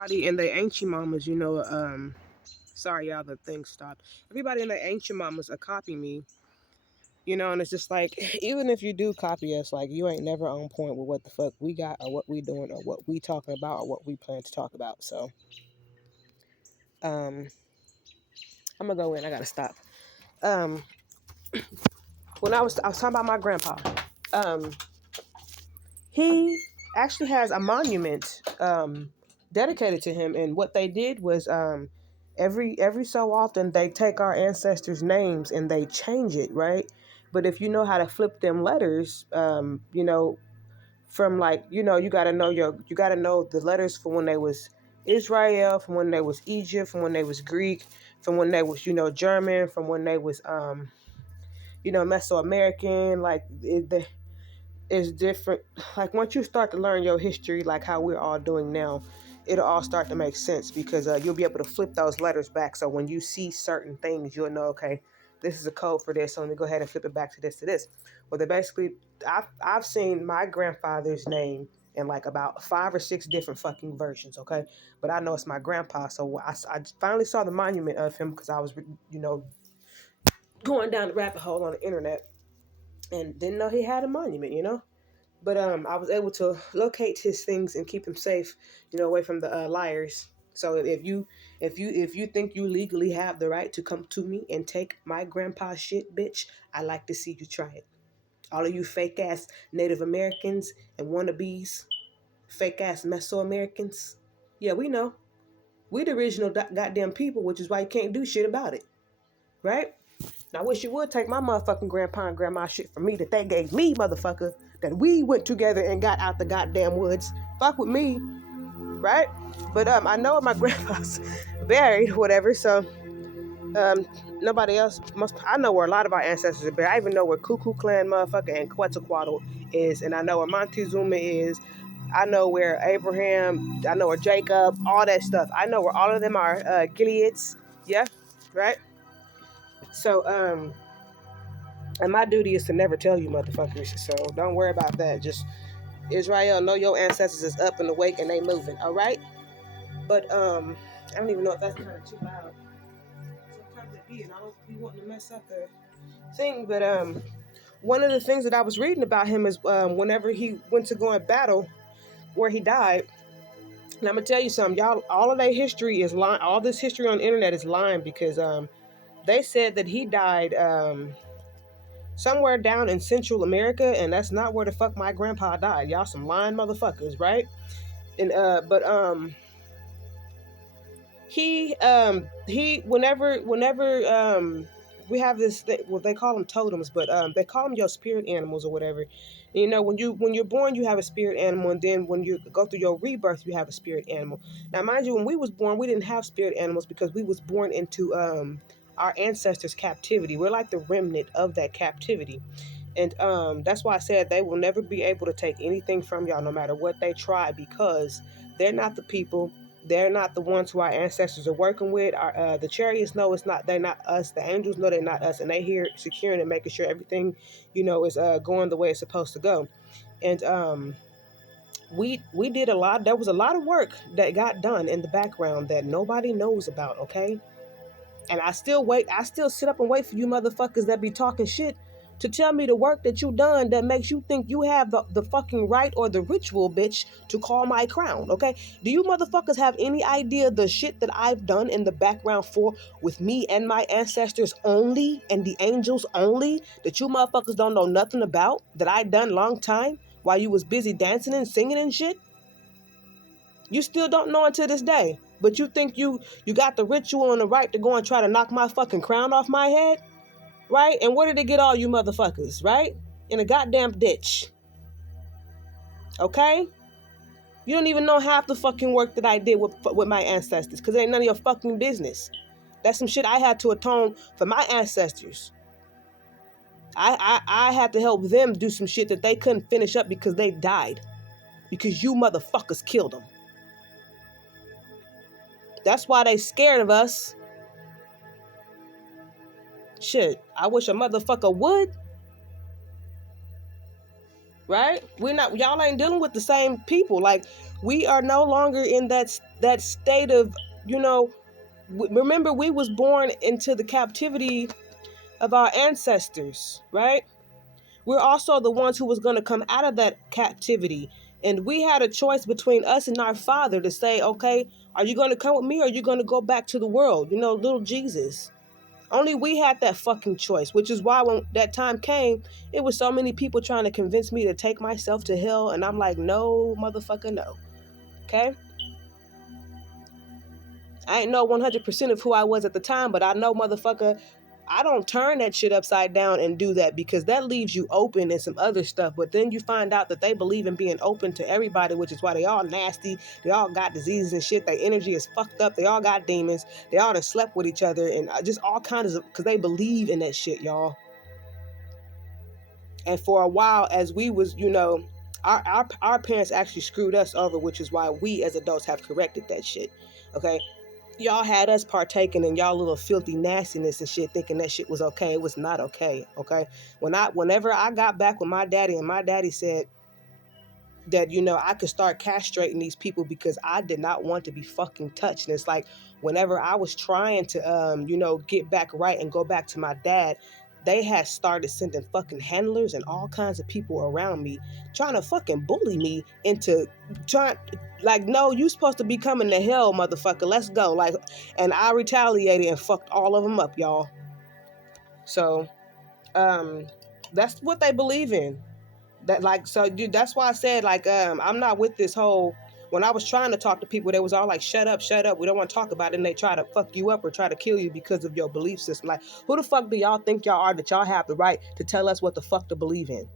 Everybody and their ancient mamas, sorry y'all, the thing stopped. Everybody and their ancient mamas are copying me, and it's just like, even if you do copy us, like, you ain't never on point with what the fuck we got or what we doing or what we talking about or what we plan to talk about. So, um, I'm gonna go in. I gotta stop. Um, when I was talking about my grandpa, um, he actually has a monument, dedicated to him, and what they did was, every so often they take our ancestors' names and they change it, right? But if you know how to flip them letters, from, like, you gotta know the letters from when they was Israel, from when they was Egypt, from when they was Greek, from when they was German, from when they was Mesoamerican. Like it's different. Like, once you start to learn your history, like how we're all doing now, it'll all start to make sense, because you'll be able to flip those letters back. So when you see certain things, you'll know, okay, this is a code for this. So let me go ahead and flip it back to this, to this. Well, they basically, I've seen my grandfather's name in like about 5 or 6 different fucking versions. Okay, but I know it's my grandpa. So I finally saw the monument of him, because I was, going down the rabbit hole on the internet, and didn't know he had a monument. But I was able to locate his things and keep him safe, away from the liars. So if you think you legally have the right to come to me and take my grandpa's shit, bitch, I like to see you try it. All of you fake ass Native Americans and wannabes, fake ass Mesoamericans. Yeah, we know. We the original goddamn people, which is why you can't do shit about it, right? I wish you would take my motherfucking grandpa and grandma shit from me that they gave me, motherfucker. That we went together and got out the goddamn woods. Fuck with me, right? But I know where my grandpa's buried, whatever. So um, nobody else must. I know where a lot of our ancestors are buried. I even know where Ku Clan motherfucker and Quetzalcoatl is, and I know where Montezuma is. I know where Abraham. I know where Jacob. All that stuff. I know where all of them are. Gileads. Yeah, right. So and my duty is to never tell you motherfuckers. So don't worry about that. Just Israel, know your ancestors is up and awake and they moving. All right. But I don't even know if that's kind of too loud. Sometimes it be, and I don't be wanting to mess up the thing. But one of the things that I was reading about him is whenever he went to go in battle, where he died. And I'm gonna tell you something, y'all. All of that history is lying. All this history on the internet is lying, because they said that he died somewhere down in Central America, and that's not where the fuck my grandpa died. Y'all some lying motherfuckers, right? And but he whenever we have this thing, well, they call them totems, but they call them your spirit animals or whatever. When you're born, you have a spirit animal, and then when you go through your rebirth, you have a spirit animal. Now, mind you, when we was born, we didn't have spirit animals, because we was born into our ancestors' captivity. We're like the remnant of that captivity. And that's why I said they will never be able to take anything from y'all, no matter what they try, because they're not the people. They're not the ones who our ancestors are working with. The chariots know it's not. They're not us. The angels know they're not us, and they here securing and making sure everything, is going the way it's supposed to go. And we did a lot. There was a lot of work that got done in the background that nobody knows about. Okay, and I still wait. I still sit up and wait for you motherfuckers that be talking shit to tell me the work that you done that makes you think you have the fucking right or the ritual, bitch, to call my crown, okay? Do you motherfuckers have any idea the shit that I've done in the background for with me and my ancestors only and the angels only that you motherfuckers don't know nothing about, that I done long time while you was busy dancing and singing and shit? You still don't know until this day. But you think you got the ritual and the right to go and try to knock my fucking crown off my head? Right? And where did it get all you motherfuckers, right? In a goddamn ditch. Okay? You don't even know half the fucking work that I did with my ancestors, because it ain't none of your fucking business. That's some shit I had to atone for my ancestors. I had to help them do some shit that they couldn't finish up because they died. Because you motherfuckers killed them. That's why they scared of us. Shit, I wish a motherfucker would. right? We're not, y'all ain't dealing with the same people. Like, we are no longer in that state of, you know, remember, we was born into the captivity of our ancestors, right? We're also the ones who was going to come out of that captivity. And we had a choice between us and our father to say, okay, are you going to come with me or are you going to go back to the world? You know, little Jesus. Only we had that fucking choice, which is why when that time came, it was so many people trying to convince me to take myself to hell. And I'm like, no, motherfucker, no. Okay? I ain't know 100% of who I was at the time, but I know, motherfucker, I don't turn that shit upside down and do that, because that leaves you open and some other stuff. But then you find out that they believe in being open to everybody, which is why they all nasty. They all got diseases and shit. Their energy is fucked up. They all got demons. They all done slept with each other and just all kinds of, because they believe in that shit, y'all. And for a while, as we was, you know, our parents actually screwed us over, which is why we as adults have corrected that shit. Okay, y'all had us partaking in y'all little filthy nastiness and shit, thinking that shit was okay. It was not okay. Okay. Whenever I got back with my daddy, and my daddy said that, you know, I could start castrating these people because I did not want to be fucking touched. And it's like, whenever I was trying to, you know, get back right and go back to my dad, they had started sending fucking handlers and all kinds of people around me trying to fucking bully me into trying, like, no, you supposed to be coming to hell, motherfucker. Let's go. Like, and I retaliated and fucked all of them up, y'all. So, um, that's what they believe in. That, like, so dude, that's why I said, like, I'm not with this whole, when I was trying to talk to people, they was all like, shut up, we don't want to talk about it, and they try to fuck you up or try to kill you because of your belief system. Like, who the fuck do y'all think y'all are that y'all have the right to tell us what the fuck to believe in,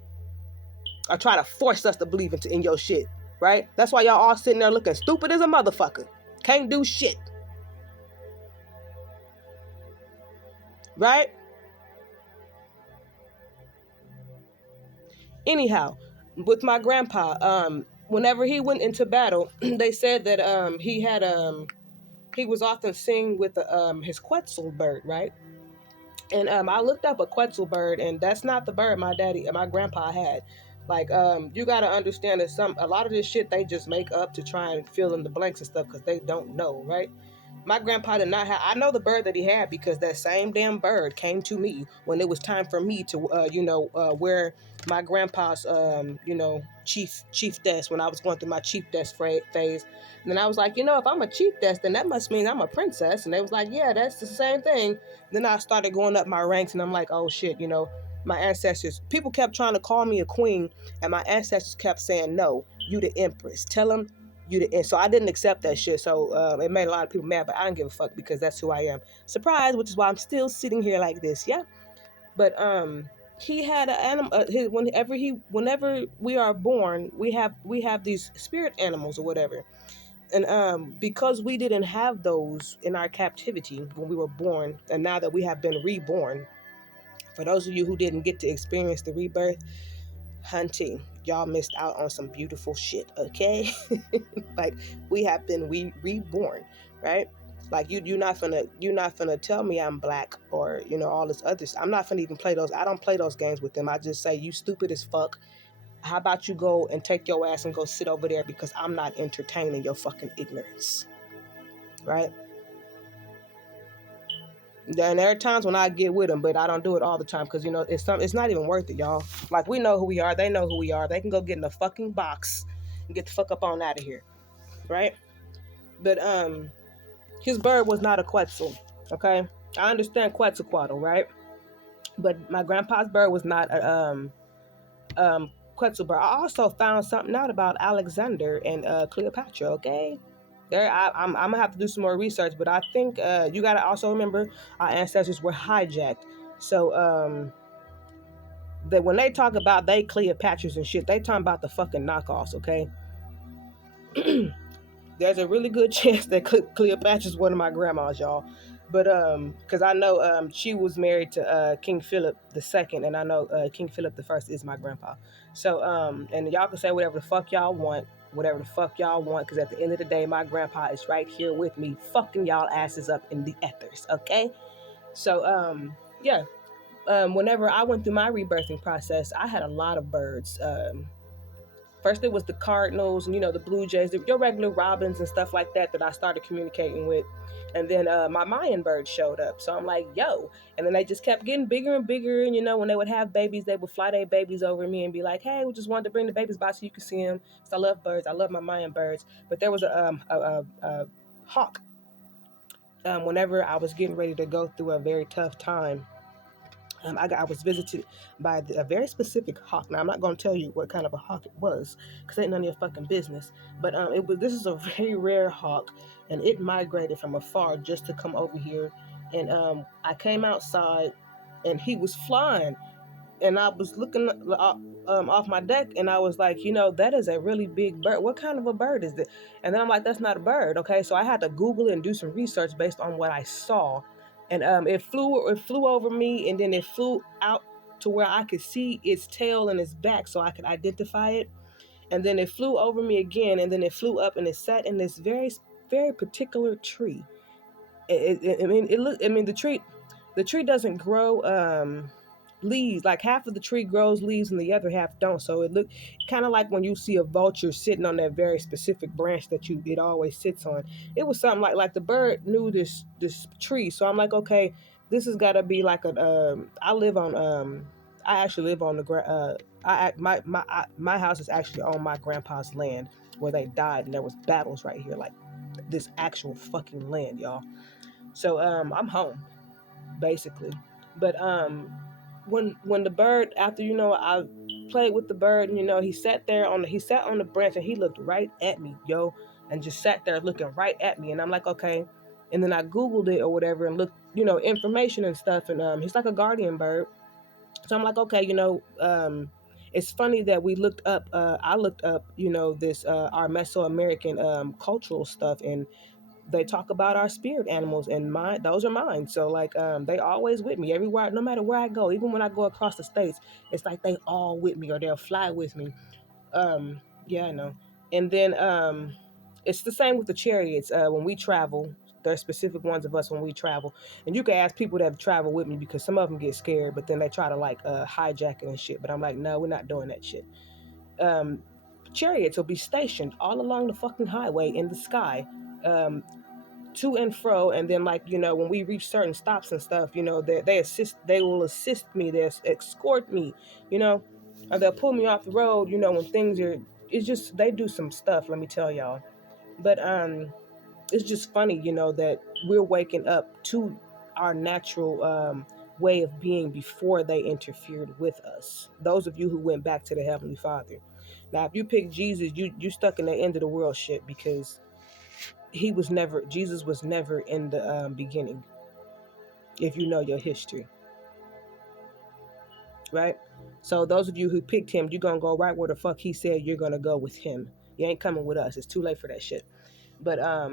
or try to force us to believe in your shit, right? That's why y'all all sitting there looking stupid as a motherfucker, can't do shit, right? Anyhow, with my grandpa, whenever he went into battle, they said that he had he was often seen with his Quetzal bird, right? And I looked up a Quetzal bird, and that's not the bird my grandpa had. Like, you gotta understand that a lot of this shit they just make up to try and fill in the blanks and stuff because they don't know, right? My grandpa did not have. I know the bird that he had because that same damn bird came to me when it was time for me to, wear my grandpa's, chief desk when I was going through my chief desk phase. And then I was like, if I'm a chief desk, then that must mean I'm a princess. And they was like, yeah, that's the same thing. Then I started going up my ranks, and I'm like, oh shit, my ancestors. People kept trying to call me a queen, and my ancestors kept saying, no, you the empress. Tell them and so I didn't accept that shit. So it made a lot of people mad, but I don't give a fuck because that's who I am. Surprise, which is why I'm still sitting here like this. Yeah, but he had an animal. Whenever we are born, we have these spirit animals or whatever, and because we didn't have those in our captivity when we were born, and now that we have been reborn, for those of you who didn't get to experience the rebirth, hunting, y'all missed out on some beautiful shit, okay? Like, we have been reborn, right? Like, you're not gonna tell me I'm black or all this other stuff. I'm not gonna even play those. I don't play those games with them. I just say, you stupid as fuck. How about you go and take your ass and go sit over there, because I'm not entertaining your fucking ignorance, right? And there are times when I get with them, but I don't do it all the time because it's not even worth it, y'all. Like, we know who we are, they know who we are. They can go get in the fucking box and get the fuck up on out of here, right? But his bird was not a Quetzal, okay? I understand Quetzalcoatl, right? But my grandpa's bird was not a Quetzal bird. I also found something out about Alexander and Cleopatra, okay? I'm gonna have to do some more research, but I think you gotta also remember our ancestors were hijacked. So that when they talk about they Cleopatras and shit, they talking about the fucking knockoffs, okay? There's a really good chance that Cleopatra's one of my grandmas, y'all. But because I know she was married to King Philip II, and I know King Philip I is my grandpa. So and y'all can say whatever the fuck y'all want, because at the end of the day, my grandpa is right here with me, fucking y'all asses up in the ethers, okay? So yeah. Whenever I went through my rebirthing process, I had a lot of birds. First it was the Cardinals and the Blue Jays, your regular Robins and stuff like that I started communicating with. And then my Mayan bird showed up. So I'm like, yo. And then they just kept getting bigger and bigger. And when they would have babies, they would fly their babies over me and be like, hey, we just wanted to bring the babies by so you can see them. So I love birds. I love my Mayan birds. But there was a hawk. Whenever I was getting ready to go through a very tough time, I was visited by a very specific hawk. Now I'm not going to tell you what kind of a hawk it was, because ain't none of your fucking business. But this is a very rare hawk, and it migrated from afar just to come over here. And I came outside, and he was flying, and I was looking off my deck, and I was like, that is a really big bird. What kind of a bird is this? And then I'm like, that's not a bird. Okay, so I had to Google it and do some research based on what I saw. And it flew over me, and then it flew out to where I could see its tail and its back, so I could identify it. And then it flew over me again, and then it flew up, and it sat in this very, very particular tree. The tree doesn't grow leaves. Like half of the tree grows leaves and the other half don't. So it looked kind of like when you see a vulture sitting on that very specific branch that it always sits on. It was something like the bird knew this tree. So I'm like, okay, this has got to be like I actually live on my house is actually on my grandpa's land where they died, and there was battles right here, like this actual fucking land, y'all. So I'm home basically. But when the bird, after I played with the bird, and he sat on the branch, and he looked right at me, yo, and just sat there looking right at me. And I'm like, okay. And then I Googled it or whatever and looked, information and stuff, and he's like a guardian bird. So I'm like, okay, it's funny that I looked up, this our Mesoamerican cultural stuff, and they talk about our spirit animals, and those are mine. So like they always with me everywhere, no matter where I go. Even when I go across the states, it's like they all with me, or they'll fly with me. Yeah, I know. And then it's the same with the chariots. When we travel, there's specific ones of us when we travel, and you can ask people that have traveled with me, because some of them get scared, but then they try to like hijack it and shit. But I'm like, no, we're not doing that shit. um Chariots will be stationed all along the fucking highway in the sky, um to and fro. And then like when we reach certain stops and stuff, they will assist me, they escort me, or they'll pull me off the road, when things are, it's just, they do some stuff, let me tell y'all. But it's just funny, that we're waking up to our natural way of being before they interfered with us, those of you who went back to the Heavenly Father. Now if you pick Jesus, you stuck in the end of the world shit, because Jesus was never in the beginning, if you know your history, right? So those of you who picked him, you're gonna go right where the fuck he said you're gonna go with him. You ain't coming with us. It's too late for that shit. But I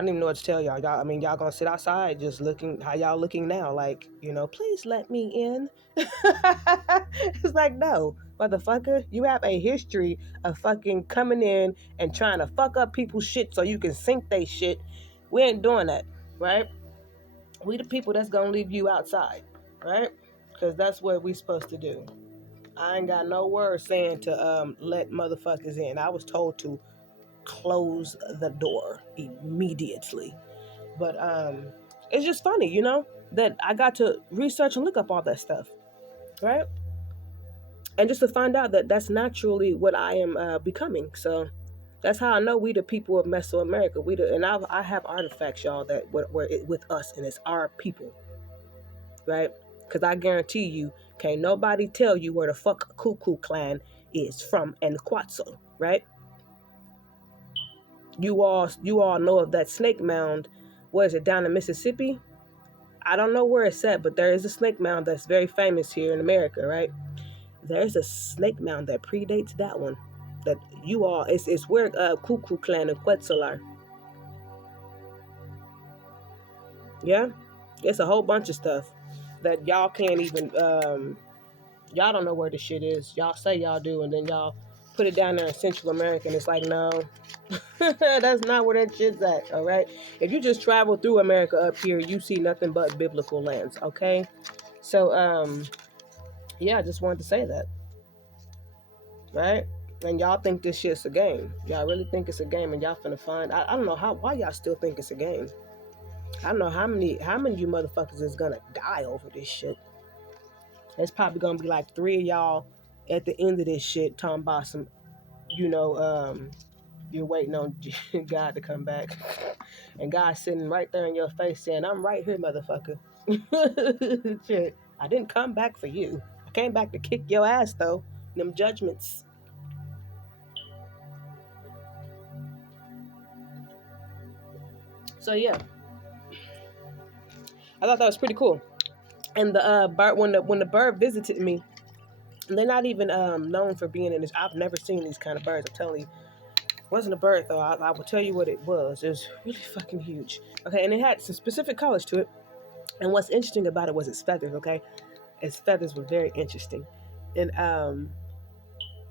don't even know what to tell y'all. Y'all gonna sit outside just looking how y'all looking now, like, please let me in. It's like, no, motherfucker, you have a history of fucking coming in and trying to fuck up people's shit so you can sink they shit. We ain't doing that, right? We the people that's gonna leave you outside, right? Because that's what we supposed to do. I ain't got no word saying to let motherfuckers in. I was told to close the door immediately. But it's just funny, that I got to research and look up all that stuff, right? And just to find out that that's naturally what I am becoming. So that's how I know we the people of Mesoamerica. And I have artifacts, y'all, that were with us, and it's our people, right? Because I guarantee you, can't nobody tell you where the fuck Ku Klux Klan is from and Quetzal, right? You all know of that snake mound. What is it, down in Mississippi? I don't know where it's at, but there is a snake mound that's very famous here in America, right? There's a snake mound that predates that one. That it's where Ku Klux Klan and Quetzal are. Yeah, it's a whole bunch of stuff that y'all can't even. Y'all don't know where the shit is. Y'all say y'all do, and then y'all put it down there in Central America, and it's like, no, that's not where that shit's at. All right, if you just travel through America up here, you see nothing but biblical lands. Okay, so yeah, I just wanted to say that, right? And y'all think this shit's a game. Y'all really think it's a game, and y'all finna find. I don't know why y'all still think it's a game. I don't know how many of you motherfuckers is gonna die over this shit. It's probably gonna be like 3 of y'all at the end of this shit talking about some, you know, you're waiting on God to come back, and God sitting right there in your face saying, "I'm right here, motherfucker." Shit, I didn't come back for you. I came back to kick your ass though. Them judgments. So yeah, I thought that was pretty cool. And the bird, when the bird visited me, they're not even known for being in this. I've never seen these kind of birds. I'm telling you, it wasn't a bird though. I will tell you what it was. It was really fucking huge. Okay, and it had some specific colors to it. And what's interesting about it was its feathers. Okay, its feathers were very interesting. And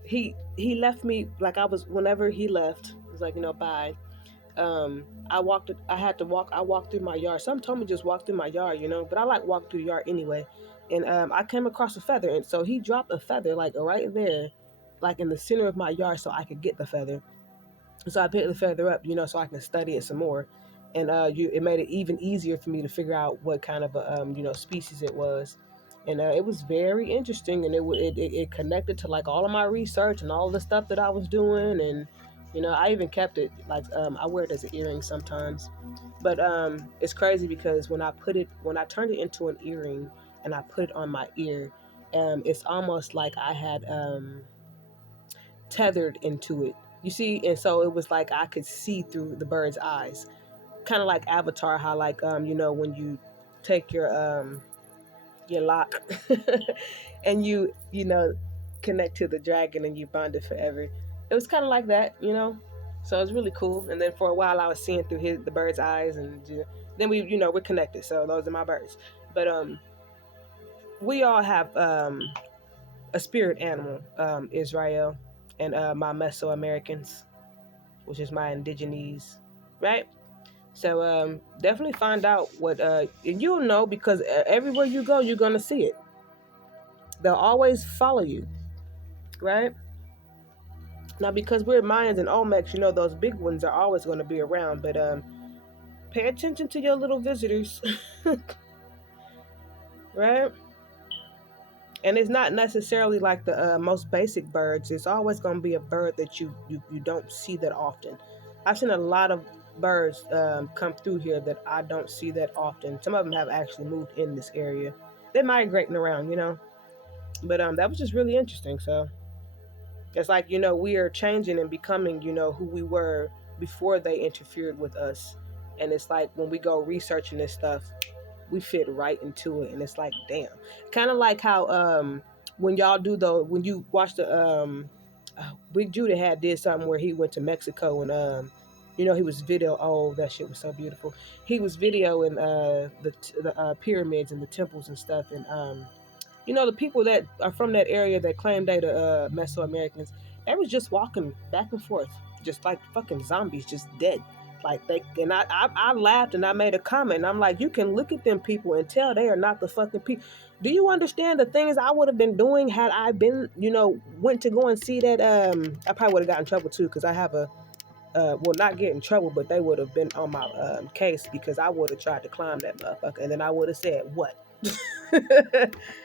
he left me like I was. Whenever he left, it was like, bye. I walked through my yard. Some told me just walk through my yard, but I like walk through the yard anyway. And I came across a feather, and so he dropped a feather like right there, like in the center of my yard, so I could get the feather. So I picked the feather up, so I can study it some more. And it made it even easier for me to figure out what kind of a species it was. And it was very interesting, and it connected to like all of my research and all the stuff that I was doing. And I even kept it like I wear it as an earring sometimes. But it's crazy because when I turned it into an earring and I put it on my ear, it's almost like I had tethered into it. You see, and so it was like I could see through the bird's eyes, kind of like Avatar. How like when you take your lock and you connect to the dragon and you bond it forever. It was kind of like that. So it was really cool. And then for a while I was seeing through the bird's eyes, and then we're connected. So those are my birds. But we all have a spirit animal, Israel, and my Mesoamericans, which is my indigenous, right? So definitely find out what, and you'll know because everywhere you go, you're gonna see it. They'll always follow you, right? Now, because we're Mayans and Olmecs, those big ones are always going to be around. But pay attention to your little visitors, right? And it's not necessarily like the most basic birds. It's always going to be a bird that you don't see that often. I've seen a lot of birds come through here that I don't see that often. Some of them have actually moved in this area. They're migrating around. But that was just really interesting. So it's like, we are changing and becoming, who we were before they interfered with us. And it's like when we go researching this stuff, we fit right into it. And it's like, damn. Kind of like how when y'all do when you watch the Big Judah did something where he went to Mexico and he was that shit was so beautiful. He was videoing the pyramids and the temples and stuff, and the people that are from that area that claim they the Mesoamericans, they was just walking back and forth, just like fucking zombies, just dead. Like I laughed and I made a comment. And I'm like, you can look at them people and tell they are not the fucking people. Do you understand the things I would have been doing had I been, went to go and see that? I probably would have gotten in trouble too because I have a, well, not get in trouble, but they would have been on my case because I would have tried to climb that motherfucker, and then I would have said what.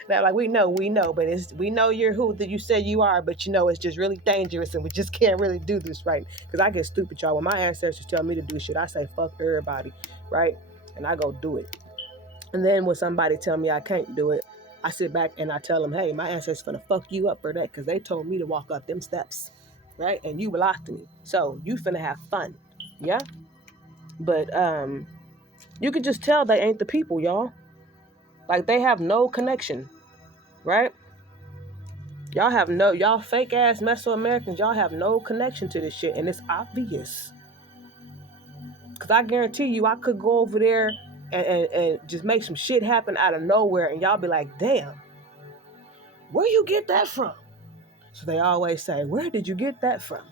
Now, like we know, but we know you're who that you say you are, but it's just really dangerous, and we just can't really do this right. Because I get stupid, y'all. When my ancestors tell me to do shit, I say fuck everybody, right? And I go do it. And then when somebody tell me I can't do it, I sit back and I tell them, hey, my ancestors gonna fuck you up for that because they told me to walk up them steps, right? And you blocked me, so you finna have fun, yeah. But you could just tell they ain't the people, y'all. Like they have no connection, right? Y'all fake ass Mesoamericans, y'all have no connection to this shit, and it's obvious. Cause I guarantee you, I could go over there and just make some shit happen out of nowhere, and y'all be like, damn, where you get that from? So they always say, where did you get that from?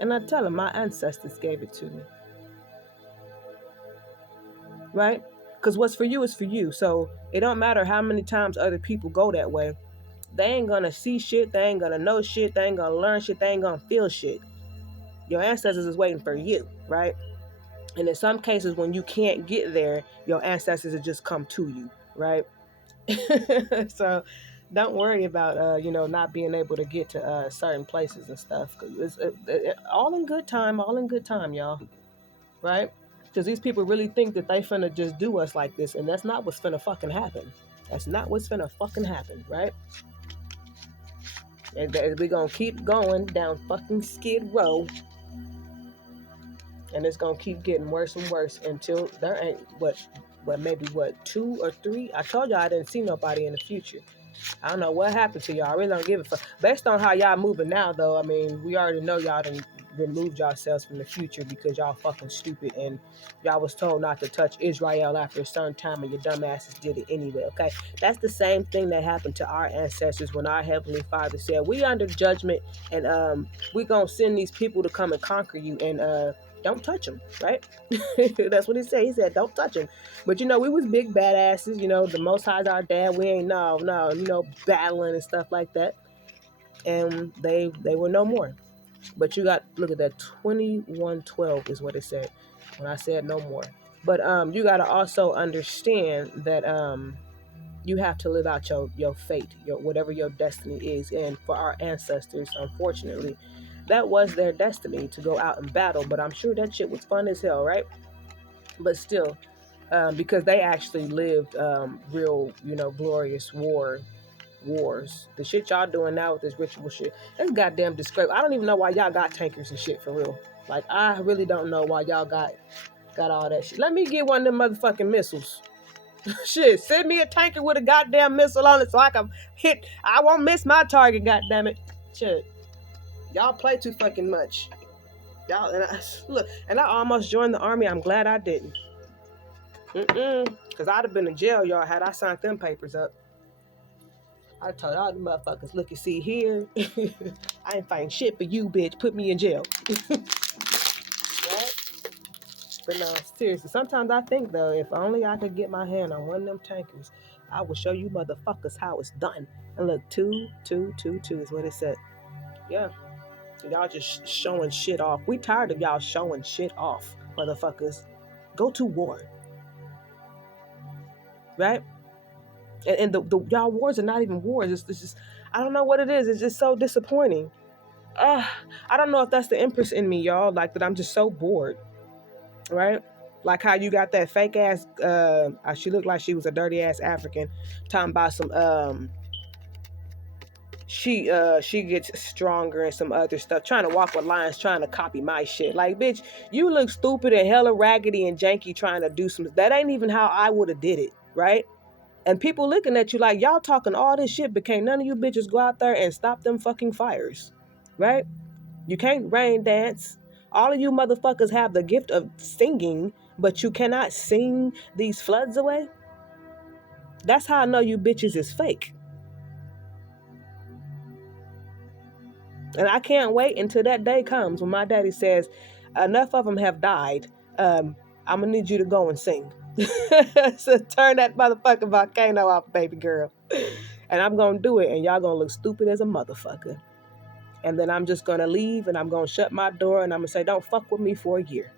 And I tell them my ancestors gave it to me. Right? Because what's for you is for you. So it don't matter how many times other people go that way. they ain't gonna see shit, they ain't gonna know shit, they ain't gonna learn shit, they ain't gonna feel shit. Your ancestors is waiting for you, right? And in some cases, when you can't get there, your ancestors will just come to you, right? So don't worry about not being able to get to certain places and stuff. 'Cause it's all in good time, all in good time, y'all, right? Because these people really think that they finna just do us like this, and that's not what's finna fucking happen. That's not what's finna fucking happen, right? And we're gonna keep going down fucking Skid Row, and it's gonna keep getting worse and worse until there ain't maybe 2 or 3. I told y'all I didn't see nobody in the future. I don't know what happened to y'all. I really don't give a fuck. Based on how y'all moving now, though, I mean, we already know y'all done removed yourselves from the future because y'all fucking stupid and y'all was told not to touch Israel after a certain time and your dumbasses did it anyway, okay? That's the same thing that happened to our ancestors when our Heavenly Father said, we under judgment and we gonna send these people to come and conquer you and don't touch them, right? That's what he said. He said, don't touch them. But, we was big badasses. The Most High's our dad. We ain't, battling and stuff like that. And they were no more. But you got, look at that, 21:12 is what it said when I said no more. But you got to also understand that you have to live out your fate, whatever your destiny is. And for our ancestors, unfortunately, that was their destiny to go out and battle. But I'm sure that shit was fun as hell, right? But still, because they actually lived real, glorious wars. The shit y'all doing now with this ritual shit, that's goddamn disgrace. I don't even know why y'all got tankers and shit for real. Like, I really don't know why y'all got all that shit. Let me get one of them motherfucking missiles. Shit, send me a tanker with a goddamn missile on it so I can hit. I won't miss my target, goddammit. Shit. Y'all play too fucking much. Y'all, and I almost joined the army. I'm glad I didn't. Because I'd have been in jail, y'all, had I signed them papers up. I told all the motherfuckers, look and see here. I ain't fighting shit for you, bitch. Put me in jail. Right? But no, seriously, sometimes I think, though, if only I could get my hand on one of them tankers, I will show you motherfuckers how it's done. And look, 2, 2, 2, 2 is what it said. Yeah. Y'all just showing shit off. We tired of y'all showing shit off, motherfuckers. Go to war. Right? And the y'all wars are not even wars. It's just, I don't know what it is. It's just so disappointing. I don't know if that's the Empress in me, y'all. Like, that I'm just so bored. Right? Like how you got that fake ass, she looked like she was a dirty ass African talking about some, she gets stronger and some other stuff, trying to walk with lions, trying to copy my shit. Like, bitch, you look stupid and hella raggedy and janky trying to do some, that ain't even how I would have did it, right? And people looking at you like, y'all talking all this shit, but can't none of you bitches go out there and stop them fucking fires, right? You can't rain dance. All of you motherfuckers have the gift of singing, but you cannot sing these floods away. That's how I know you bitches is fake. And I can't wait until that day comes when my daddy says, enough of them have died. I'm going to need you to go and sing. So turn that motherfucking volcano off, baby girl. And I'm going to do it. And y'all going to look stupid as a motherfucker. And then I'm just going to leave and I'm going to shut my door and I'm going to say, don't fuck with me for a year.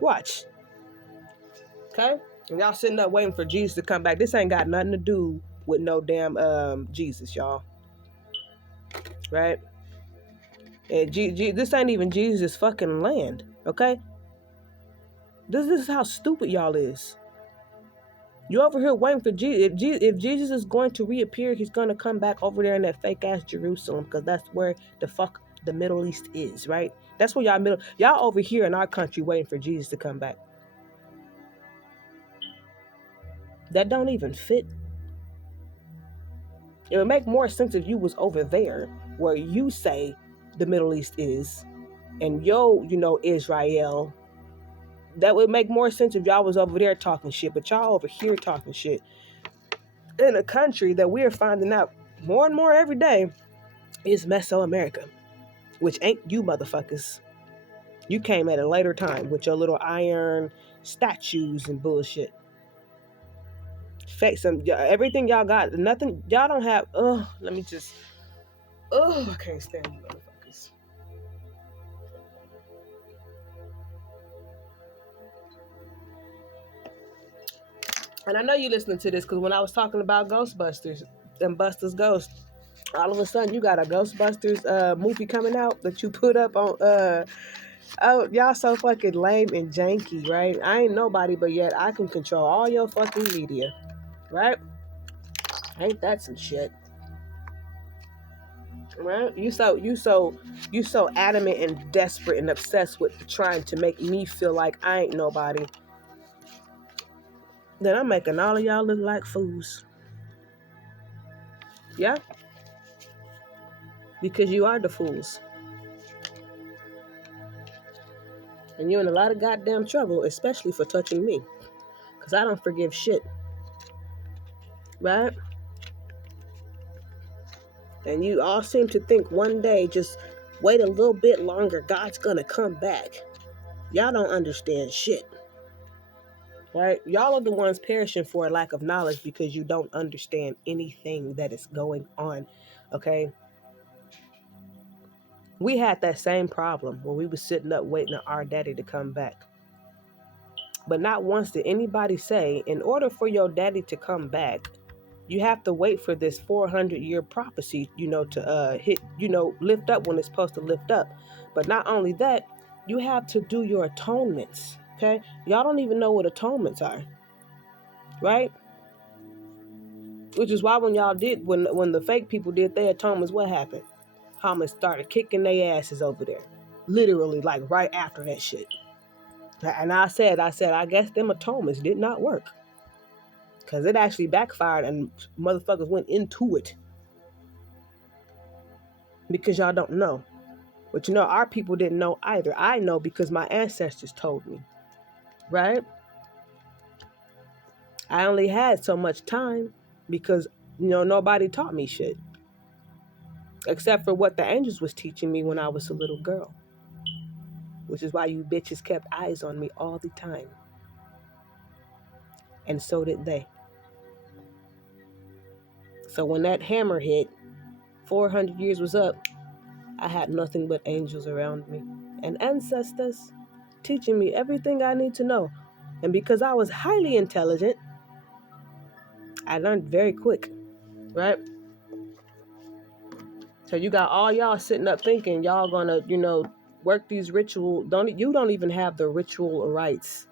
Watch. Okay? And y'all sitting up waiting for Jesus to come back. This ain't got nothing to do with no damn Jesus, y'all. Right? And this ain't even Jesus' fucking land. Okay? This is how stupid y'all is. You over here waiting for Jesus. If Jesus is going to reappear, he's going to come back over there in that fake ass Jerusalem, because that's where the fuck the Middle East is, right? That's where y'all over here in our country waiting for Jesus to come back. That don't even fit. It would make more sense if you was over there where you say the Middle East is, and Israel. That would make more sense if y'all was over there talking shit, but y'all over here talking shit in a country that we're finding out more and more every day is Mesoamerica, which ain't you motherfuckers. You came at a later time with your little iron statues and bullshit. fake everything y'all got. Nothing y'all don't have. Let me just. I can't stand you motherfuckers. And I know you listening to this because when I was talking about Ghostbusters and Buster's Ghost, all of a sudden you got a Ghostbusters movie coming out that you put up on oh, y'all so fucking lame and janky, right? I ain't nobody, but yet I can control all your fucking media, right? Ain't that some shit? Right? You so adamant and desperate and obsessed with trying to make me feel like I ain't nobody. Then I'm making all of y'all look like fools. Yeah? Because you are the fools. And you're in a lot of goddamn trouble, especially for touching me. Because I don't forgive shit. Right? And you all seem to think one day, just wait a little bit longer, God's gonna come back. Y'all don't understand shit. Right? Y'all are the ones perishing for a lack of knowledge because you don't understand anything that is going on. Okay? We had that same problem when we were sitting up waiting on our daddy to come back. But not once did anybody say, in order for your daddy to come back, you have to wait for this 400-year prophecy, to hit, lift up when it's supposed to lift up. But not only that, you have to do your atonements. Okay? Y'all don't even know what atonements are. Right? Which is why when y'all did, when the fake people did their atonements, what happened? Hamas started kicking their asses over there. Literally, like right after that shit. And I said, I guess them atonements did not work. Because it actually backfired and motherfuckers went into it. Because y'all don't know. But our people didn't know either. I know because my ancestors told me. Right? I only had so much time because, nobody taught me shit. Except for what the angels was teaching me when I was a little girl. Which is why you bitches kept eyes on me all the time. And so did they. So when that hammer hit, 400 years was up, I had nothing but angels around me. And ancestors teaching me everything I need to know. And because I was highly intelligent, I learned very quick. Right? So you got all y'all sitting up thinking y'all gonna, work these rituals. You don't even have the ritual rights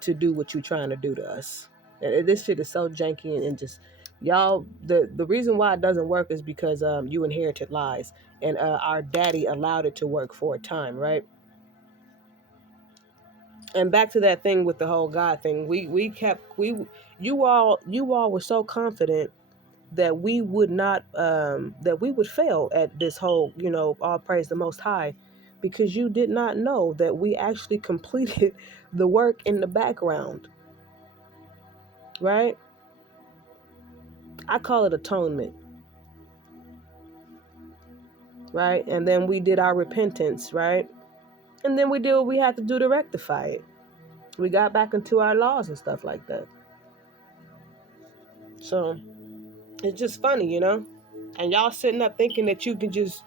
to do what you're trying to do to us. This shit is so janky and just y'all. The reason why it doesn't work is because you inherited lies, and our daddy allowed it to work for a time, right? And back to that thing with the whole God thing, you all were so confident that we would not that we would fail at this whole, all praise the Most High, because you did not know that we actually completed the work in the background. Right? I call it atonement. Right? And then we did our repentance, right? And then we did what we had to do to rectify it. We got back into our laws and stuff like that. So it's just funny, And y'all sitting up thinking that you can just,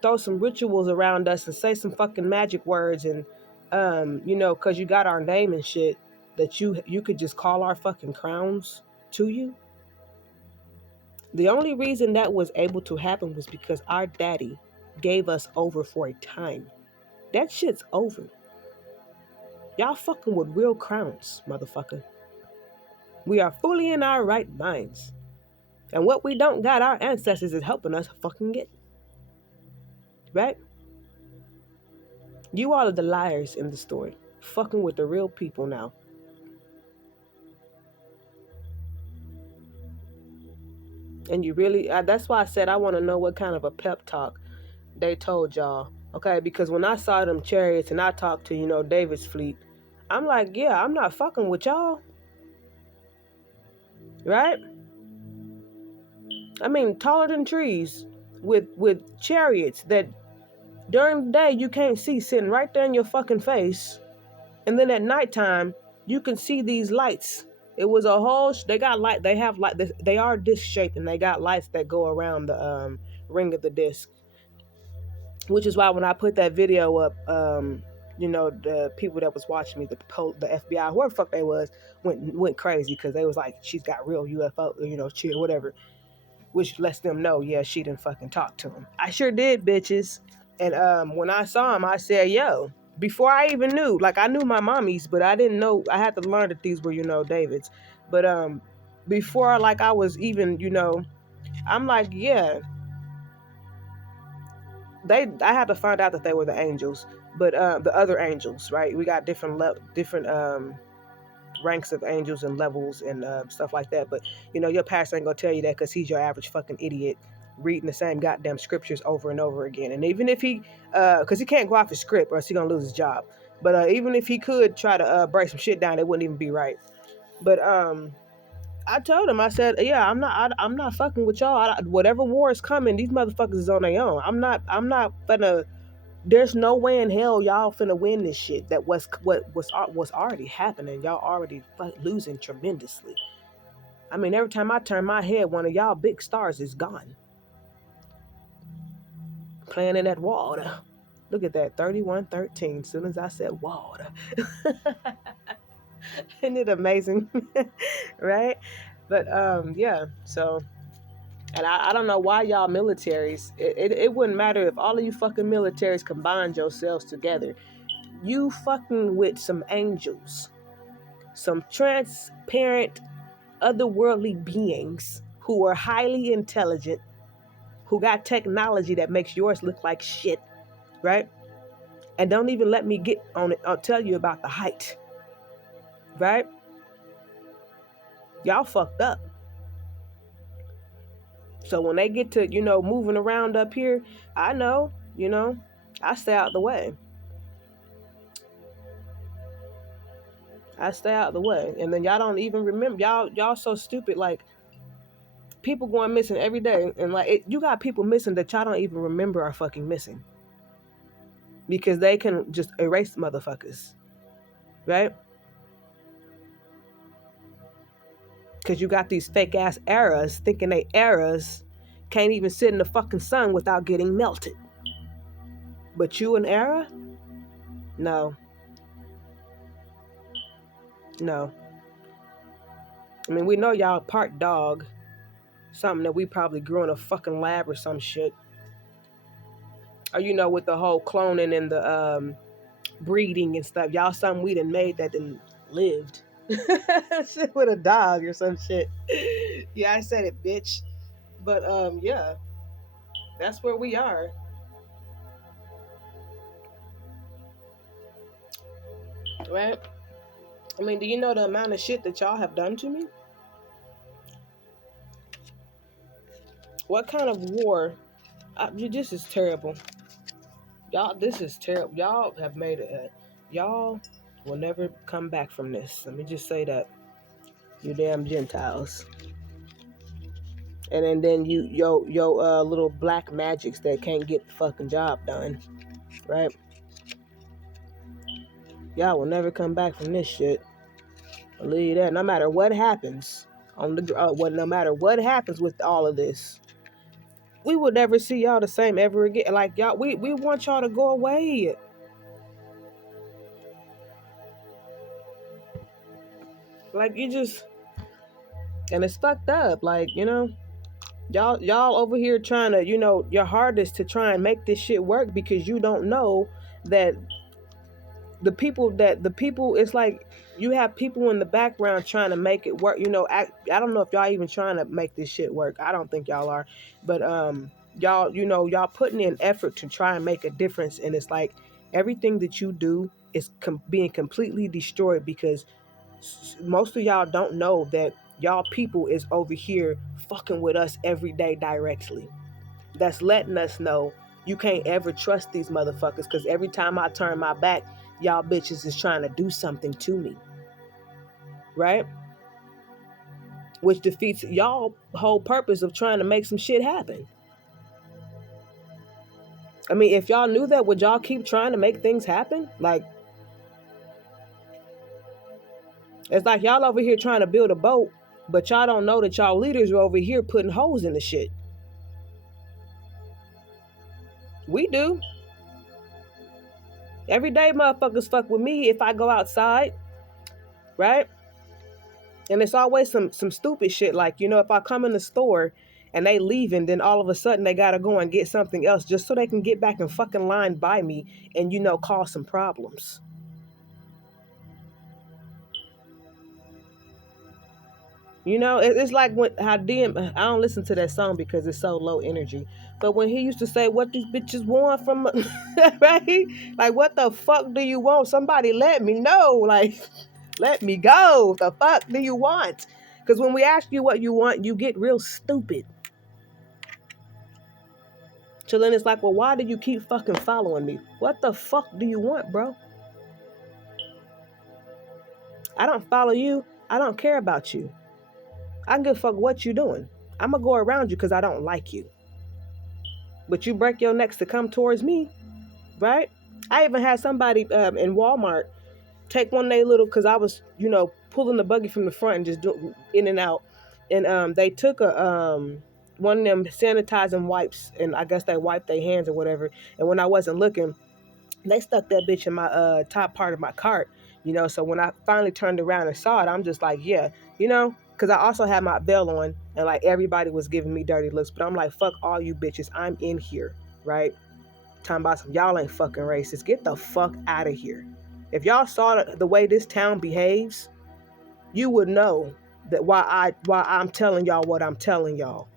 throw some rituals around us and say some fucking magic words and, because you got our name and shit, that you could just call our fucking crowns to you. The only reason that was able to happen was because our daddy gave us over for a time. That shit's over. Y'all fucking with real crowns, motherfucker. We are fully in our right minds. And what we don't got, our ancestors is helping us fucking get. Right? You all are the liars in the story. Fucking with the real people now. And you really, that's why I said I want to know what kind of a pep talk they told y'all. Okay, because when I saw them chariots and I talked to, David's fleet, I'm like, yeah, I'm not fucking with y'all. Right? I mean, taller than trees with chariots that during the day you can't see sitting right there in your fucking face. And then at nighttime, you can see these lights It was a whole. They got light. They have like this. They are disc shaped, and they got lights that go around the ring of the disc. Which is why when I put that video up, the people that was watching me, the FBI, whoever the fuck they was, went crazy because they was like, she's got real UFO, shit, whatever. Which lets them know, yeah, she didn't fucking talk to him. I sure did, bitches. And when I saw him, I said, yo. Before I even knew, like I knew my mommies, but I didn't know. I had to learn that these were, David's. But before, like I was even, I'm like, yeah. I had to find out that they were the angels, but the other angels, right? We got different ranks of angels and levels and stuff like that. But your pastor ain't gonna tell you that because he's your average fucking idiot reading the same goddamn scriptures over and over again. And even if he, because he can't go off his script or else he's gonna lose his job. But even if he could try to break some shit down, it wouldn't even be right. But I told him, I said, yeah, I'm not fucking with y'all. Whatever war is coming, these motherfuckers is on their own. I'm not gonna. There's no way in hell y'all finna win this shit. That was what's already happening. Y'all already losing tremendously. I mean, every time I turn my head, one of y'all big stars is gone. Playing in that water. Look at that, 31-13. As soon as I said water. Isn't it amazing? Right? But yeah, so, and I don't know why y'all militaries, it wouldn't matter if all of you fucking militaries combined yourselves together. You fucking with some angels, some transparent, otherworldly beings who are highly intelligent, who got technology that makes yours look like shit, right? And don't even let me get on it. I'll tell you about the height, right? Y'all fucked up. So when they get to, moving around up here, I know, I stay out the way. I stay out the way. And then y'all don't even remember. Y'all so stupid. Like, people going missing every day. And like, you got people missing that y'all don't even remember are fucking missing. Because they can just erase motherfuckers. Right? Because you got these fake ass eras thinking they eras can't even sit in the fucking sun without getting melted. But you an era? No. No. I mean, we know y'all part dog. Something that we probably grew in a fucking lab or some shit. Or, with the whole cloning and the breeding and stuff. Y'all something we done made that done lived. Shit with a dog or some shit. Yeah, I said it, bitch. But, yeah. That's where we are. Right? I mean, do you know the amount of shit that y'all have done to me? What kind of war? This is terrible. Y'all, this is terrible. Y'all have made it. Y'all will never come back from this. Let me just say that. You damn Gentiles. And then yo little black magics that can't get the fucking job done. Right? Y'all will never come back from this shit. Believe that. No matter what happens no matter what happens with all of this, we will never see y'all the same ever again. Like y'all, we want y'all to go away. Like you just, and it's fucked up. Like y'all over here trying to, your hardest to try and make this shit work because you don't know that the people, it's like you have people in the background trying to make it work. I don't know if y'all even trying to make this shit work. I don't think y'all are, but y'all, y'all putting in effort to try and make a difference, and it's like everything that you do is being completely destroyed because most of y'all don't know that y'all people is over here fucking with us every day directly. That's letting us know you can't ever trust these motherfuckers because every time I turn my back, y'all bitches is trying to do something to me. Right? Which defeats y'all whole purpose of trying to make some shit happen. I mean, if y'all knew that, would y'all keep trying to make things happen? Like, It's like y'all over here trying to build a boat, but y'all don't know that y'all leaders are over here putting holes in the shit. We do. Every day motherfuckers fuck with me if I go outside, right? And it's always some stupid shit like, if I come in the store and they leaving, then all of a sudden they gotta go and get something else just so they can get back in fucking line by me and, cause some problems. It's like how DM, I don't listen to that song because it's so low energy. But when he used to say, what these bitches want from, right? Like, what the fuck do you want? Somebody let me know. Like, let me go. The fuck do you want? Because when we ask you what you want, you get real stupid. So then it's like, well, why do you keep fucking following me? What the fuck do you want, bro? I don't follow you. I don't care about you. I don't give a fuck what you doing. I'm going to go around you because I don't like you. But you break your necks to come towards me, right? I even had somebody in Walmart take one of their little, because I was, pulling the buggy from the front and just do in and out. And they took one of them sanitizing wipes, and I guess they wiped their hands or whatever. And when I wasn't looking, they stuck that bitch in my top part of my cart, So when I finally turned around and saw it, I'm just like, yeah, because I also had my bell on, and like everybody was giving me dirty looks. But I'm like, fuck all you bitches, I'm in here, right? Talking about some y'all ain't fucking racist. Get the fuck out of here. If y'all saw the way this town behaves, you would know that why I'm telling y'all what I'm telling y'all.